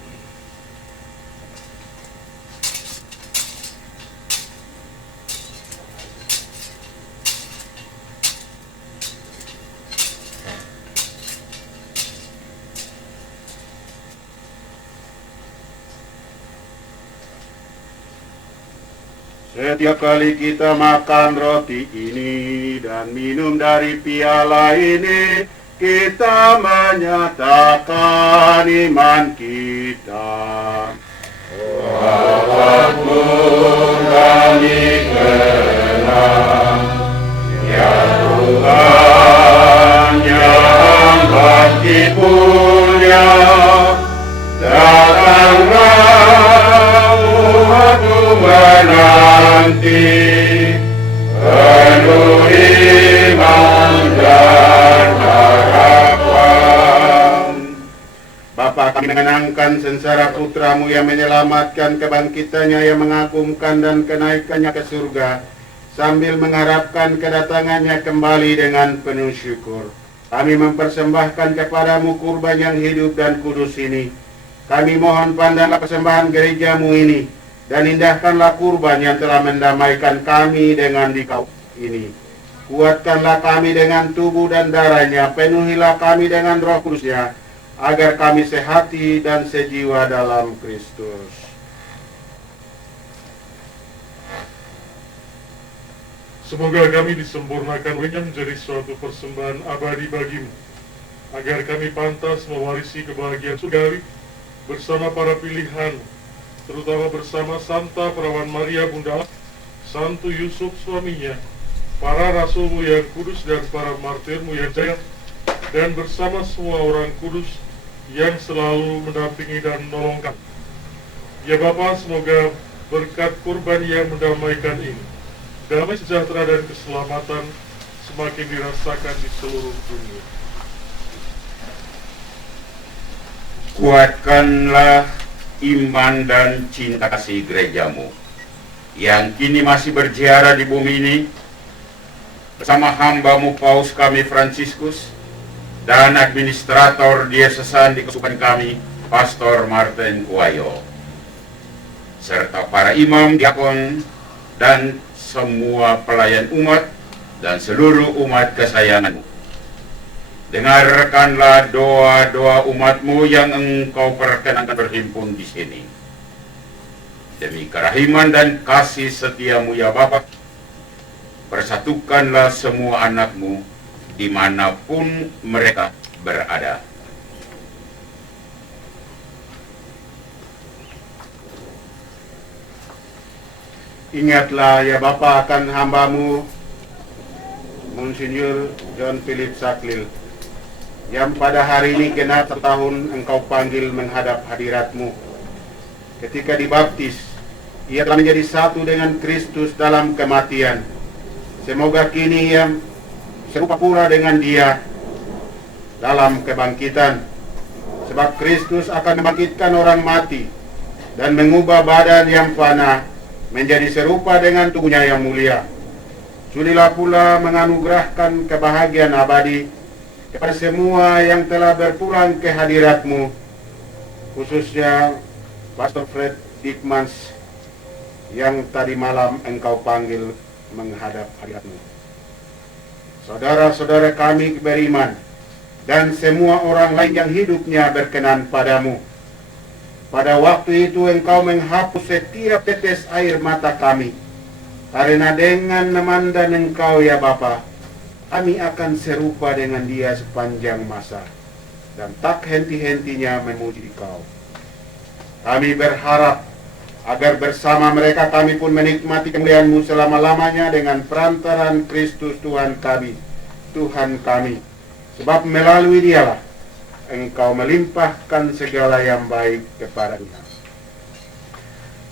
Setiap kali kita makan roti ini dan minum dari piala ini, kita menyatakan iman kita. Walaupun kami kenal, ya Tuhan yang bagi mulia, datanglah umat-Mu menanti, penuh iman dan harapan. Bapa, kami mengenangkan sengsara Putra-Mu yang menyelamatkan, kebangkitannya yang mengagumkan dan kenaikannya ke surga, sambil mengharapkan kedatangannya kembali dengan penuh syukur. Kami mempersembahkan kepada-Mu kurban yang hidup dan kudus ini. Kami mohon pandanglah persembahan gereja-Mu ini, dan indahkanlah kurban yang telah mendamaikan kami dengan Dikau ini. Kuatkanlah kami dengan tubuh dan darahnya, penuhilah kami dengan Roh Kudus-Nya, agar kami sehati dan sejiwa dalam Kristus. Semoga kami disempurnakan menjadi suatu persembahan abadi bagimu, agar kami pantas mewarisi kebahagiaan surgawi bersama para pilihan, terutama bersama Santa Perawan Maria Bunda Allah, Santo Yusuf suaminya, para rasul-Mu yang kudus dan para martir-Mu yang jaya, dan bersama semua orang kudus yang selalu mendampingi dan menolongkan. Ya Bapa, semoga berkat kurban yang mendamaikan ini, damai sejahtera dan keselamatan semakin dirasakan di seluruh dunia. Kuatkanlah iman dan cinta kasih gereja-Mu yang kini masih berziarah di bumi ini, bersama hamba-Mu Paus kami Fransiskus dan administrator diosesan di kesukaan kami Pastor Martin Kuayo, serta para imam, diakon, dan semua pelayan umat dan seluruh umat kesayangan-Mu. Dengarkanlah doa-doa umat-Mu yang Engkau perkenankan berhimpun di sini. Demi kerahiman dan kasih setia-Mu ya Bapa, bersama persatukanlah semua anak-Mu dimanapun mereka berada. Ingatlah ya Bapa akan hamba-Mu, Monsinyur John Philip Saklil, yang pada hari ini genap setahun Engkau panggil menghadap hadirat-Mu. Ketika dibaptis, ia telah menjadi satu dengan Kristus dalam kematian. Semoga kini ia serupa pula dengan Dia dalam kebangkitan. Sebab Kristus akan membangkitkan orang mati dan mengubah badan yang fana menjadi serupa dengan tubuhnya yang mulia. Sudilah pula menganugerahkan kebahagiaan abadi kepada semua yang telah berpulang ke hadirat-Mu, khususnya Pastor Fred Dickmans yang tadi malam Engkau panggil menghadap hadirat-Mu. Saudara-saudara kami beriman dan semua orang lain yang hidupnya berkenan padamu. Pada waktu itu Engkau menghapus setiap tetes air mata kami, karena dengan memandang Engkau ya Bapa, kami akan serupa dengan Dia sepanjang masa, dan tak henti-hentinya memuji Engkau. Kami berharap agar bersama mereka kami pun menikmati kemuliaan-Mu selama-lamanya dengan perantaraan Kristus Tuhan kami, Tuhan kami. Sebab melalui Dialah Engkau melimpahkan segala yang baik kepadanya.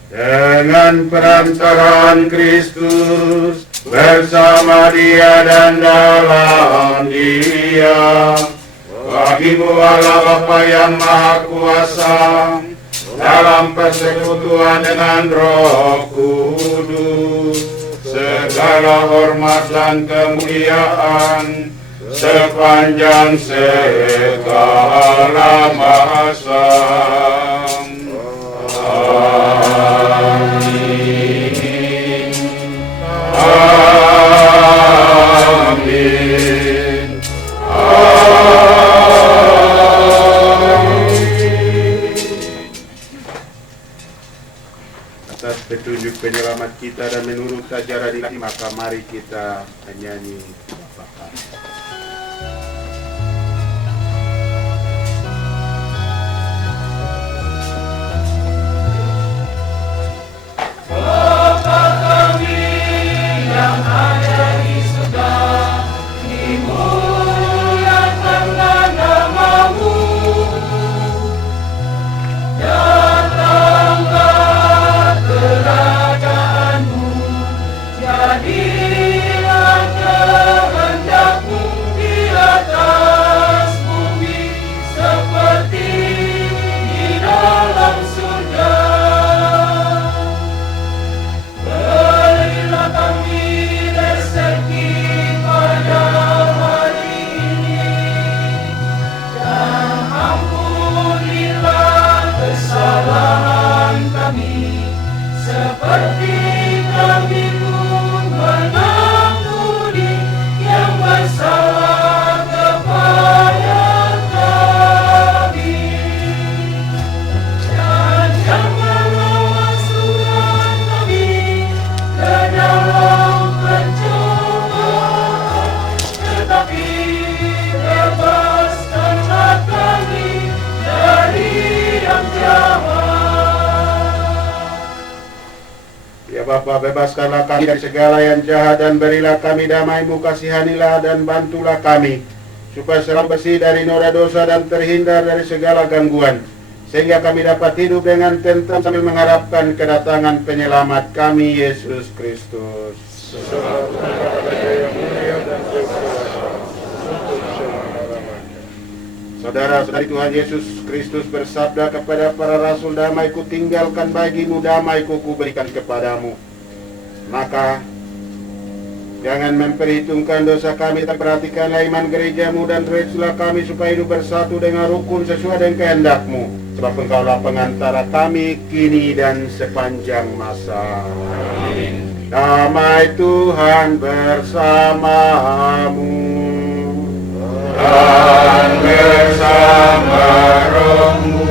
Dengan perantaraan Kristus, bersama Dia dan dalam Dia, bagi-Mu Allah Bapa yang Maha Kuasa, dalam persekutuan dengan Roh Kudus, segala hormat dan kemuliaan sepanjang segala masa. Amin. Amin. Atas petunjuk penyelamat kita dan menurut ajaran ini, maka mari kita menyanyi Bapa Kami. Bapa, bebaskanlah kami dari segala yang jahat dan berilah kami damai-Mu, kasihanilah dan bantulah kami, supaya selalu bersih dari noda dosa dan terhindar dari segala gangguan, sehingga kami dapat hidup dengan tentram sambil mengharapkan kedatangan penyelamat kami, Yesus Kristus. Saudara-saudari Tuhan Yesus Kristus bersabda kepada para rasul, damai-Ku tinggalkan bagimu, damai-Ku kuberikan kepadamu. Maka jangan memperhitungkan dosa kami, tapi perhatikanlah iman gereja-Mu dan restulah kami supaya hidup bersatu dengan rukun sesuai dengan kehendak-Mu. Sebab Engkaulah pengantara kami kini dan sepanjang masa. Amin. Damai Tuhan bersamamu dan bersama rohmu.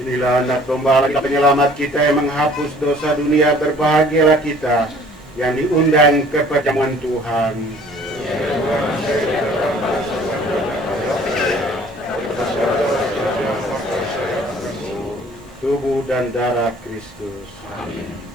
Inilah anak domba Allah penyelamat kita yang menghapus dosa dunia. Berbahagialah kita yang diundang ke perjamuan Tuhan. Tubuh dan darah Kristus. Amin.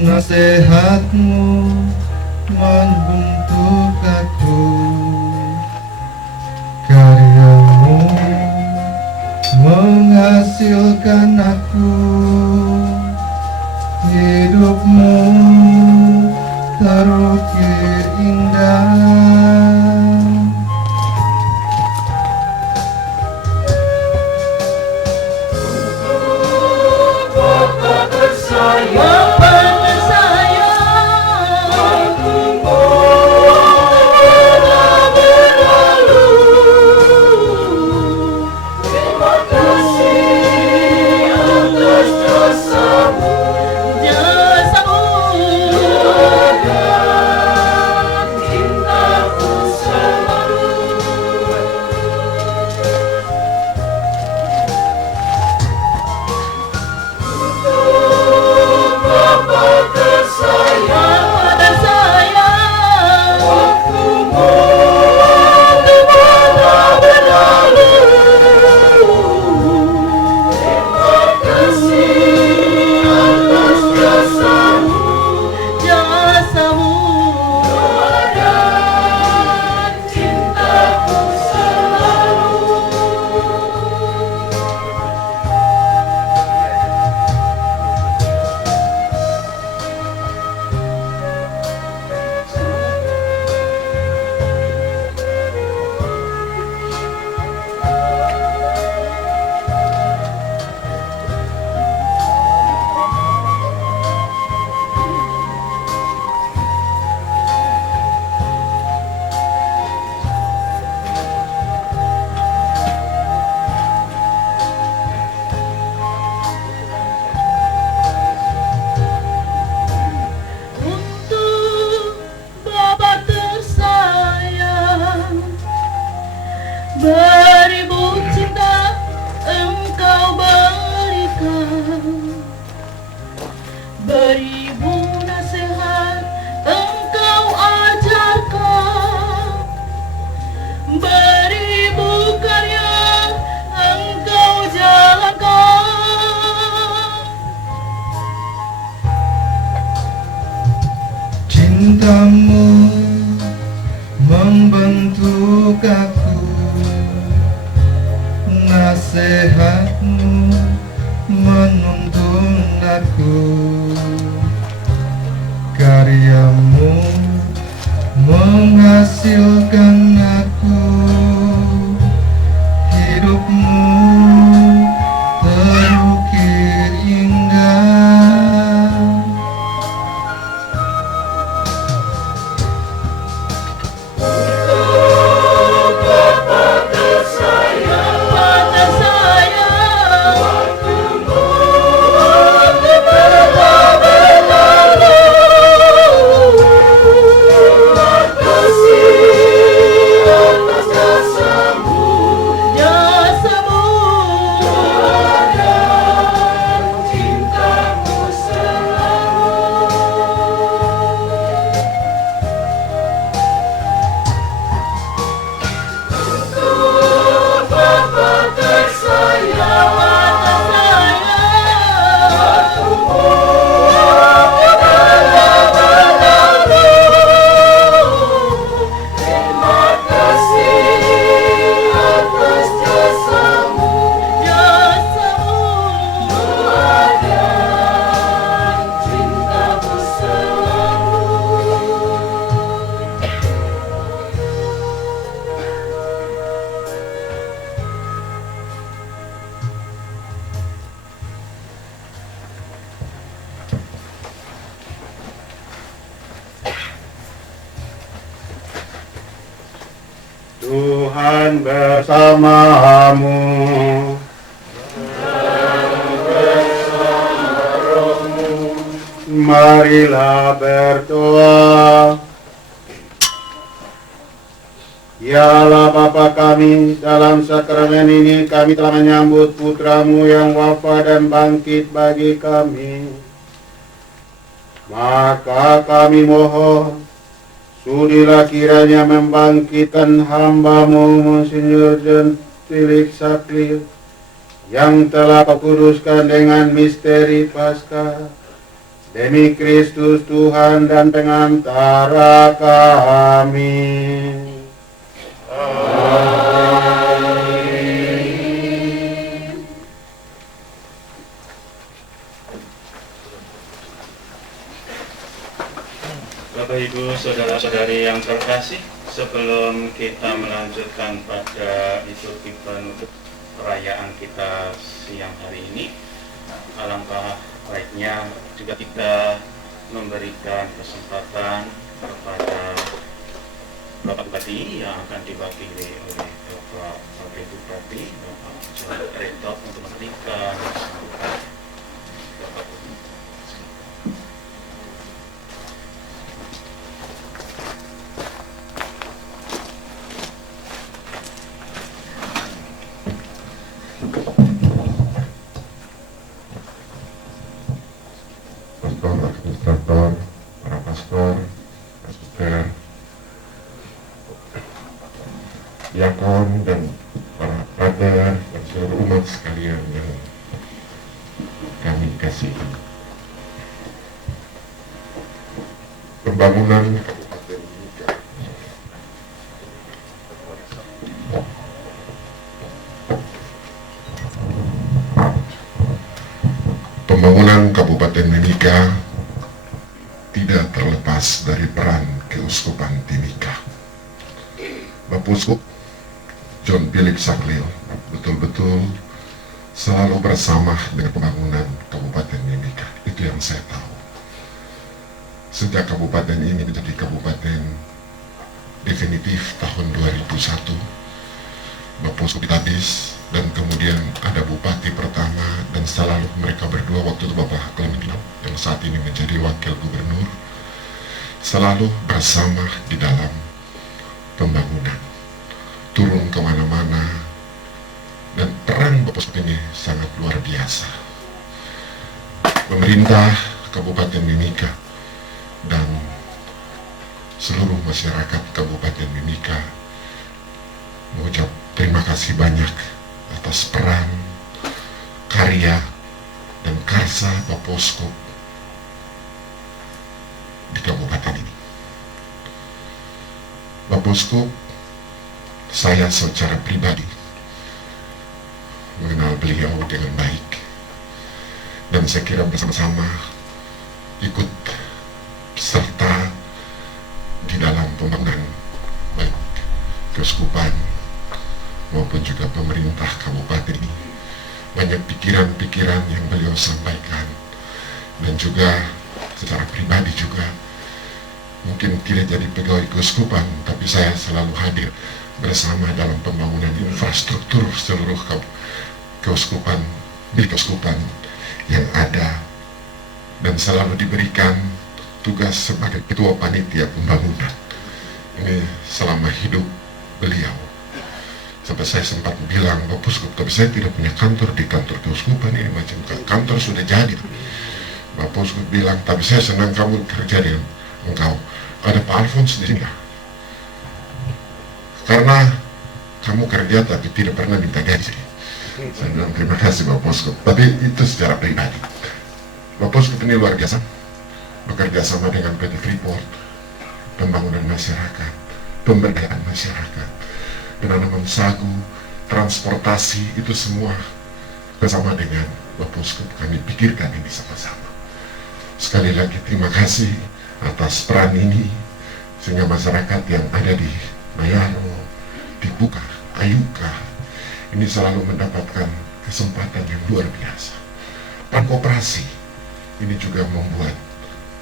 nasihatmu membentuk aku, karyamu menghasilkan aku, hidupmu terukir indah. Beribu cinta engkau berikan, beribu nasihat engkau ajarkan, beribu karya engkau jalankan. Cintamu membentuk aku, nasihatmu menuntun aku, karyamu menghasilkan aku, hidupmu terukir indah. Tuhan bersamamu. Marilah berdoa. Ya Allah Bapa kami, dalam sakramen ini kami telah menyambut putramu yang wafat dan bangkit bagi kami. Maka kami mohon, sudilah kiranya membangkitkan hamba-Mu Monsinyur John Felix Saklil yang telah kau kuduskan dengan misteri Paskah, Demi Kristus Tuhan dan pengantara kami. Bapak Ibu saudara-saudari yang terkasih, sebelum kita melanjutkan pada liturgi penutup perayaan kita siang hari ini, alangkah baiknya juga kita memberikan kesempatan kepada Bapak Bupati yang akan diwakili oleh Bapak Wakil Bupati, Bapak John Rektor, untuk memberikan sambutan. Bapak Bupati. Pastor, administrator, para pastor, asisten, diakon, dan para brother dan seluruh umat sekalian yang kami kasihi. Pembangunan Kabupaten Mimika Pembangunan Kabupaten Mimika tidak terlepas dari peran Keuskupan Timika. Bapak Uskup John Philip Sakleo betul-betul selalu bersama dengan pembangunan Kabupaten Mimika. Itu yang saya tahu. Sejak kabupaten ini menjadi kabupaten definitif tahun 2001, Bapak Uskup Tabis, dan kemudian ada bupati pertama, dan selalu mereka berdua, waktu itu Bapak Clementino yang saat ini menjadi wakil gubernur, selalu bersama di dalam pembangunan, turun kemana-mana, dan peran Bapak Uskup ini sangat luar biasa. Pemerintah Kabupaten Mimika dan seluruh masyarakat Kabupaten Mimika mengucap terima kasih banyak atas peran, karya, dan karsa Bapak Uskup di kabupaten ini. Bapak Uskup, saya secara pribadi mengenal beliau dengan baik, dan saya kira bersama-sama ikut serta di dalam pembangunan baik keuskupan maupun juga pemerintah kabupaten ini. Banyak pikiran-pikiran yang beliau sampaikan, dan juga secara pribadi juga, mungkin tidak jadi pegawai keuskupan, tapi saya selalu hadir bersama dalam pembangunan infrastruktur seluruh keuskupan, milik keuskupan yang ada, dan selalu diberikan tugas sebagai ketua panitia pembangunan ini selama hidup beliau. Sampai saya sempat bilang, Bapak Uskup, tapi saya tidak punya kantor di kantor keuskupan ini, macam kantor sudah jadi. Bapak Uskup bilang, tapi saya senang kamu kerja dengan engkau. Ada Pak Alphonse di sini, karena kamu kerja tapi tidak pernah minta gaji. Saya bilang terima kasih Bapak Uskup, tapi itu secara pribadi. Bapak Uskup ini luar biasa, bekerja sama dengan PT Freeport, pembangunan masyarakat, pemberdayaan masyarakat, penanaman sagu, transportasi, itu semua bersama dengan Bapak Uskup kami pikirkan ini sama-sama. Sekali lagi terima kasih atas peran ini, sehingga masyarakat yang ada di Mayaro, di Buka, Ayuka, ini selalu mendapatkan kesempatan yang luar biasa. Pan Koperasi ini juga membuat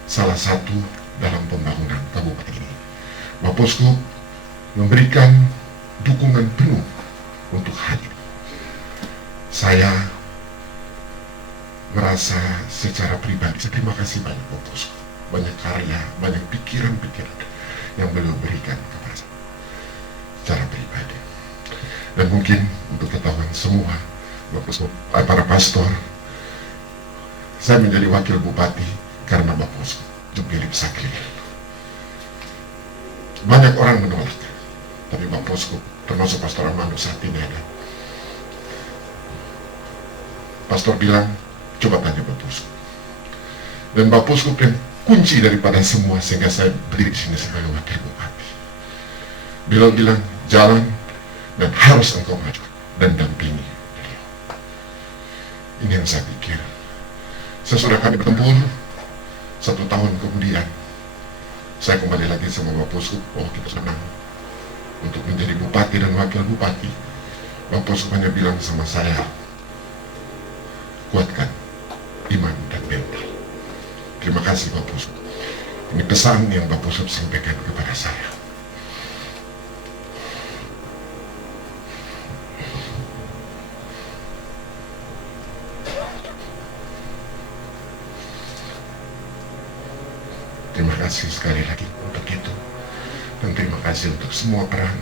salah satu dalam pembangunan kabupaten ini. Bapak Uskup memberikan dukungan penuh untuk hadir. Saya merasa secara pribadi, saya terima kasih banyak Bapak Uskup. Banyak karya, banyak pikiran-pikiran yang beliau berikan kepada saya secara pribadi. Dan mungkin untuk ketahuan semua, Bapak Uskup, para pastor, saya menjadi wakil bupati karena Bapak Uskup John Philip Sakleo. Banyak orang menolak, tapi Bapak Uskup, termasuk Pastor Armando saat ini ada, pastor bilang, coba tanya Bapak Uskup. Dan Bapak Uskup yang kunci daripada semua, sehingga saya berdiri di sini sebagai wakil bupati. Beliau bilang, jalan dan harus engkau maju dan dampingi beliau. Ini yang saya pikir. Sesudah kami bertempur 1 tahun kemudian, saya kembali lagi sama Bapak Uskup. Oh, kita senang untuk menjadi bupati dan wakil bupati. Bapak Uskup hanya bilang sama saya, kuatkan iman dan mental. Terima kasih Bapak Uskup. Ini pesan yang Bapak Uskup sampaikan kepada saya. Terima kasih sekali lagi untuk itu. Dan terima kasih untuk semua peran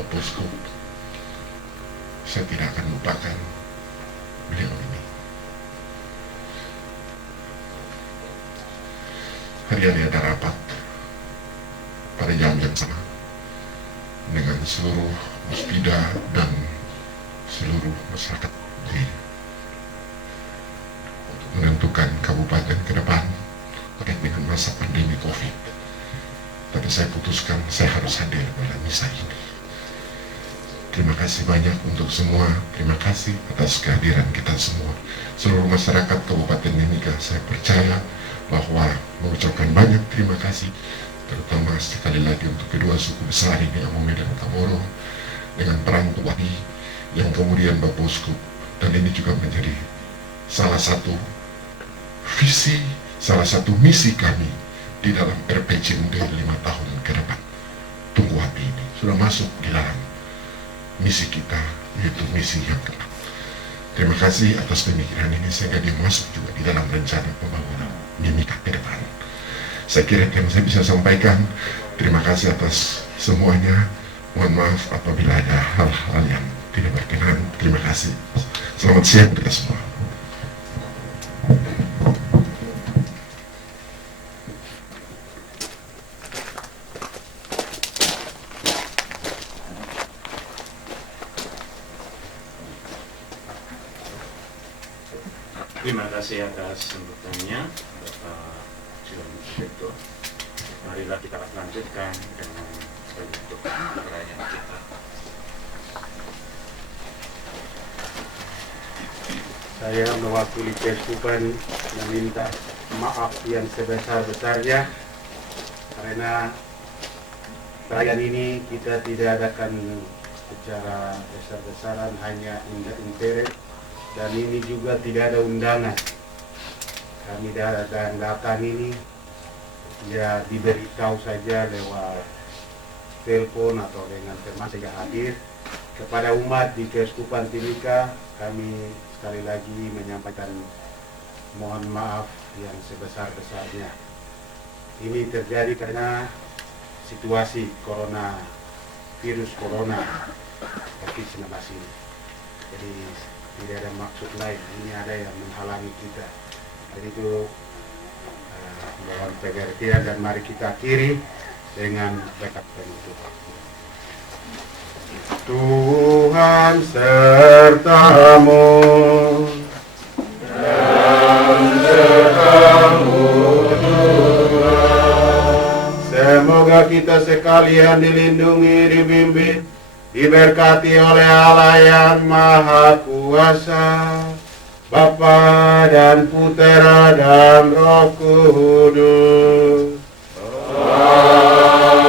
Bapak Uskup. Saya tidak akan lupakan beliau ini. Hari ini ada rapat pada jam yang sama dengan seluruh muspida dan seluruh masyarakat untuk menentukan kabupaten ke depan terkait dengan masa pandemi COVID. Tapi saya putuskan saya harus hadir dalam misa ini. Terima kasih banyak untuk semua. Terima kasih atas kehadiran kita semua. Seluruh masyarakat Kabupaten Mimika, saya percaya bahwa mengucapkan banyak terima kasih, terutama sekali lagi untuk kedua suku besar ini, Amome dan Kamoro, dengan peran Tuwani yang kemudian Bapak Uskup. Dan ini juga menjadi salah satu visi, salah satu misi kami di dalam RPJMD 5 tahun ke depan. Tunggu Api ini sudah masuk di dalam misi kita, yaitu misi yang ke-6. Terima kasih atas pemikiran ini, sehingga dia masuk juga di dalam rencana pembangunan Mimika ke depan. Saya kira yang saya bisa sampaikan. Terima kasih atas semuanya. Mohon maaf apabila ada hal-hal yang tidak berkenan. Terima kasih. Selamat siang kita semua. Terima kasih atas sambutannya, Bapak John Inspektor. Marilah kita lanjutkan dengan penutup perayaan kita. Saya mewakili Keuskupan meminta maaf yang sebesar-besarnya karena perayaan ini kita tidak adakan secara besar-besaran, hanya inter dan ini juga tidak ada undangan. Kami datang ini ya diberitahu saja lewat telepon atau dengan teman saja hadir. Kepada umat di Keuskupan Timika, kami sekali lagi menyampaikan mohon maaf yang sebesar-besarnya. Ini terjadi karena situasi virus corona COVID-19 ini. Jadi tidak ada maksud lain, ini ada yang menghalangi kita. Jadi itu mohon pengertian dan mari kita akhiri dengan berkat penutup. Tuhan sertamu dan sertamu Tuhan. Semoga kita sekalian dilindungi, dibimbing, diberkati oleh Allah yang Maha Kuasa, Bapa dan Putera dan Roh Kudus. Amin.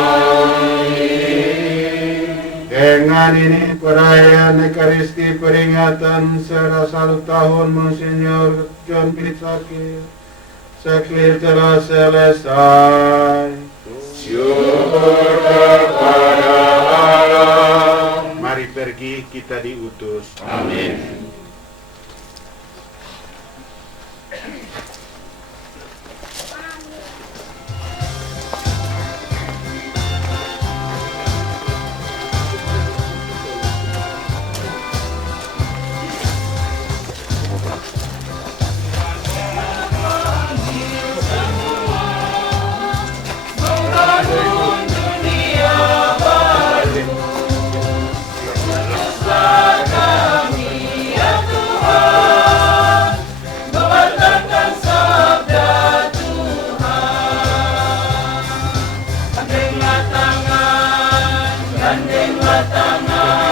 Dengan ini perayaan Ekaristi peringatan 101 tahun Monsignor John Philip Saklir telah selesai. Syukur kepada Allah. Mari pergi, kita diutus. Amin. Kami kedatangan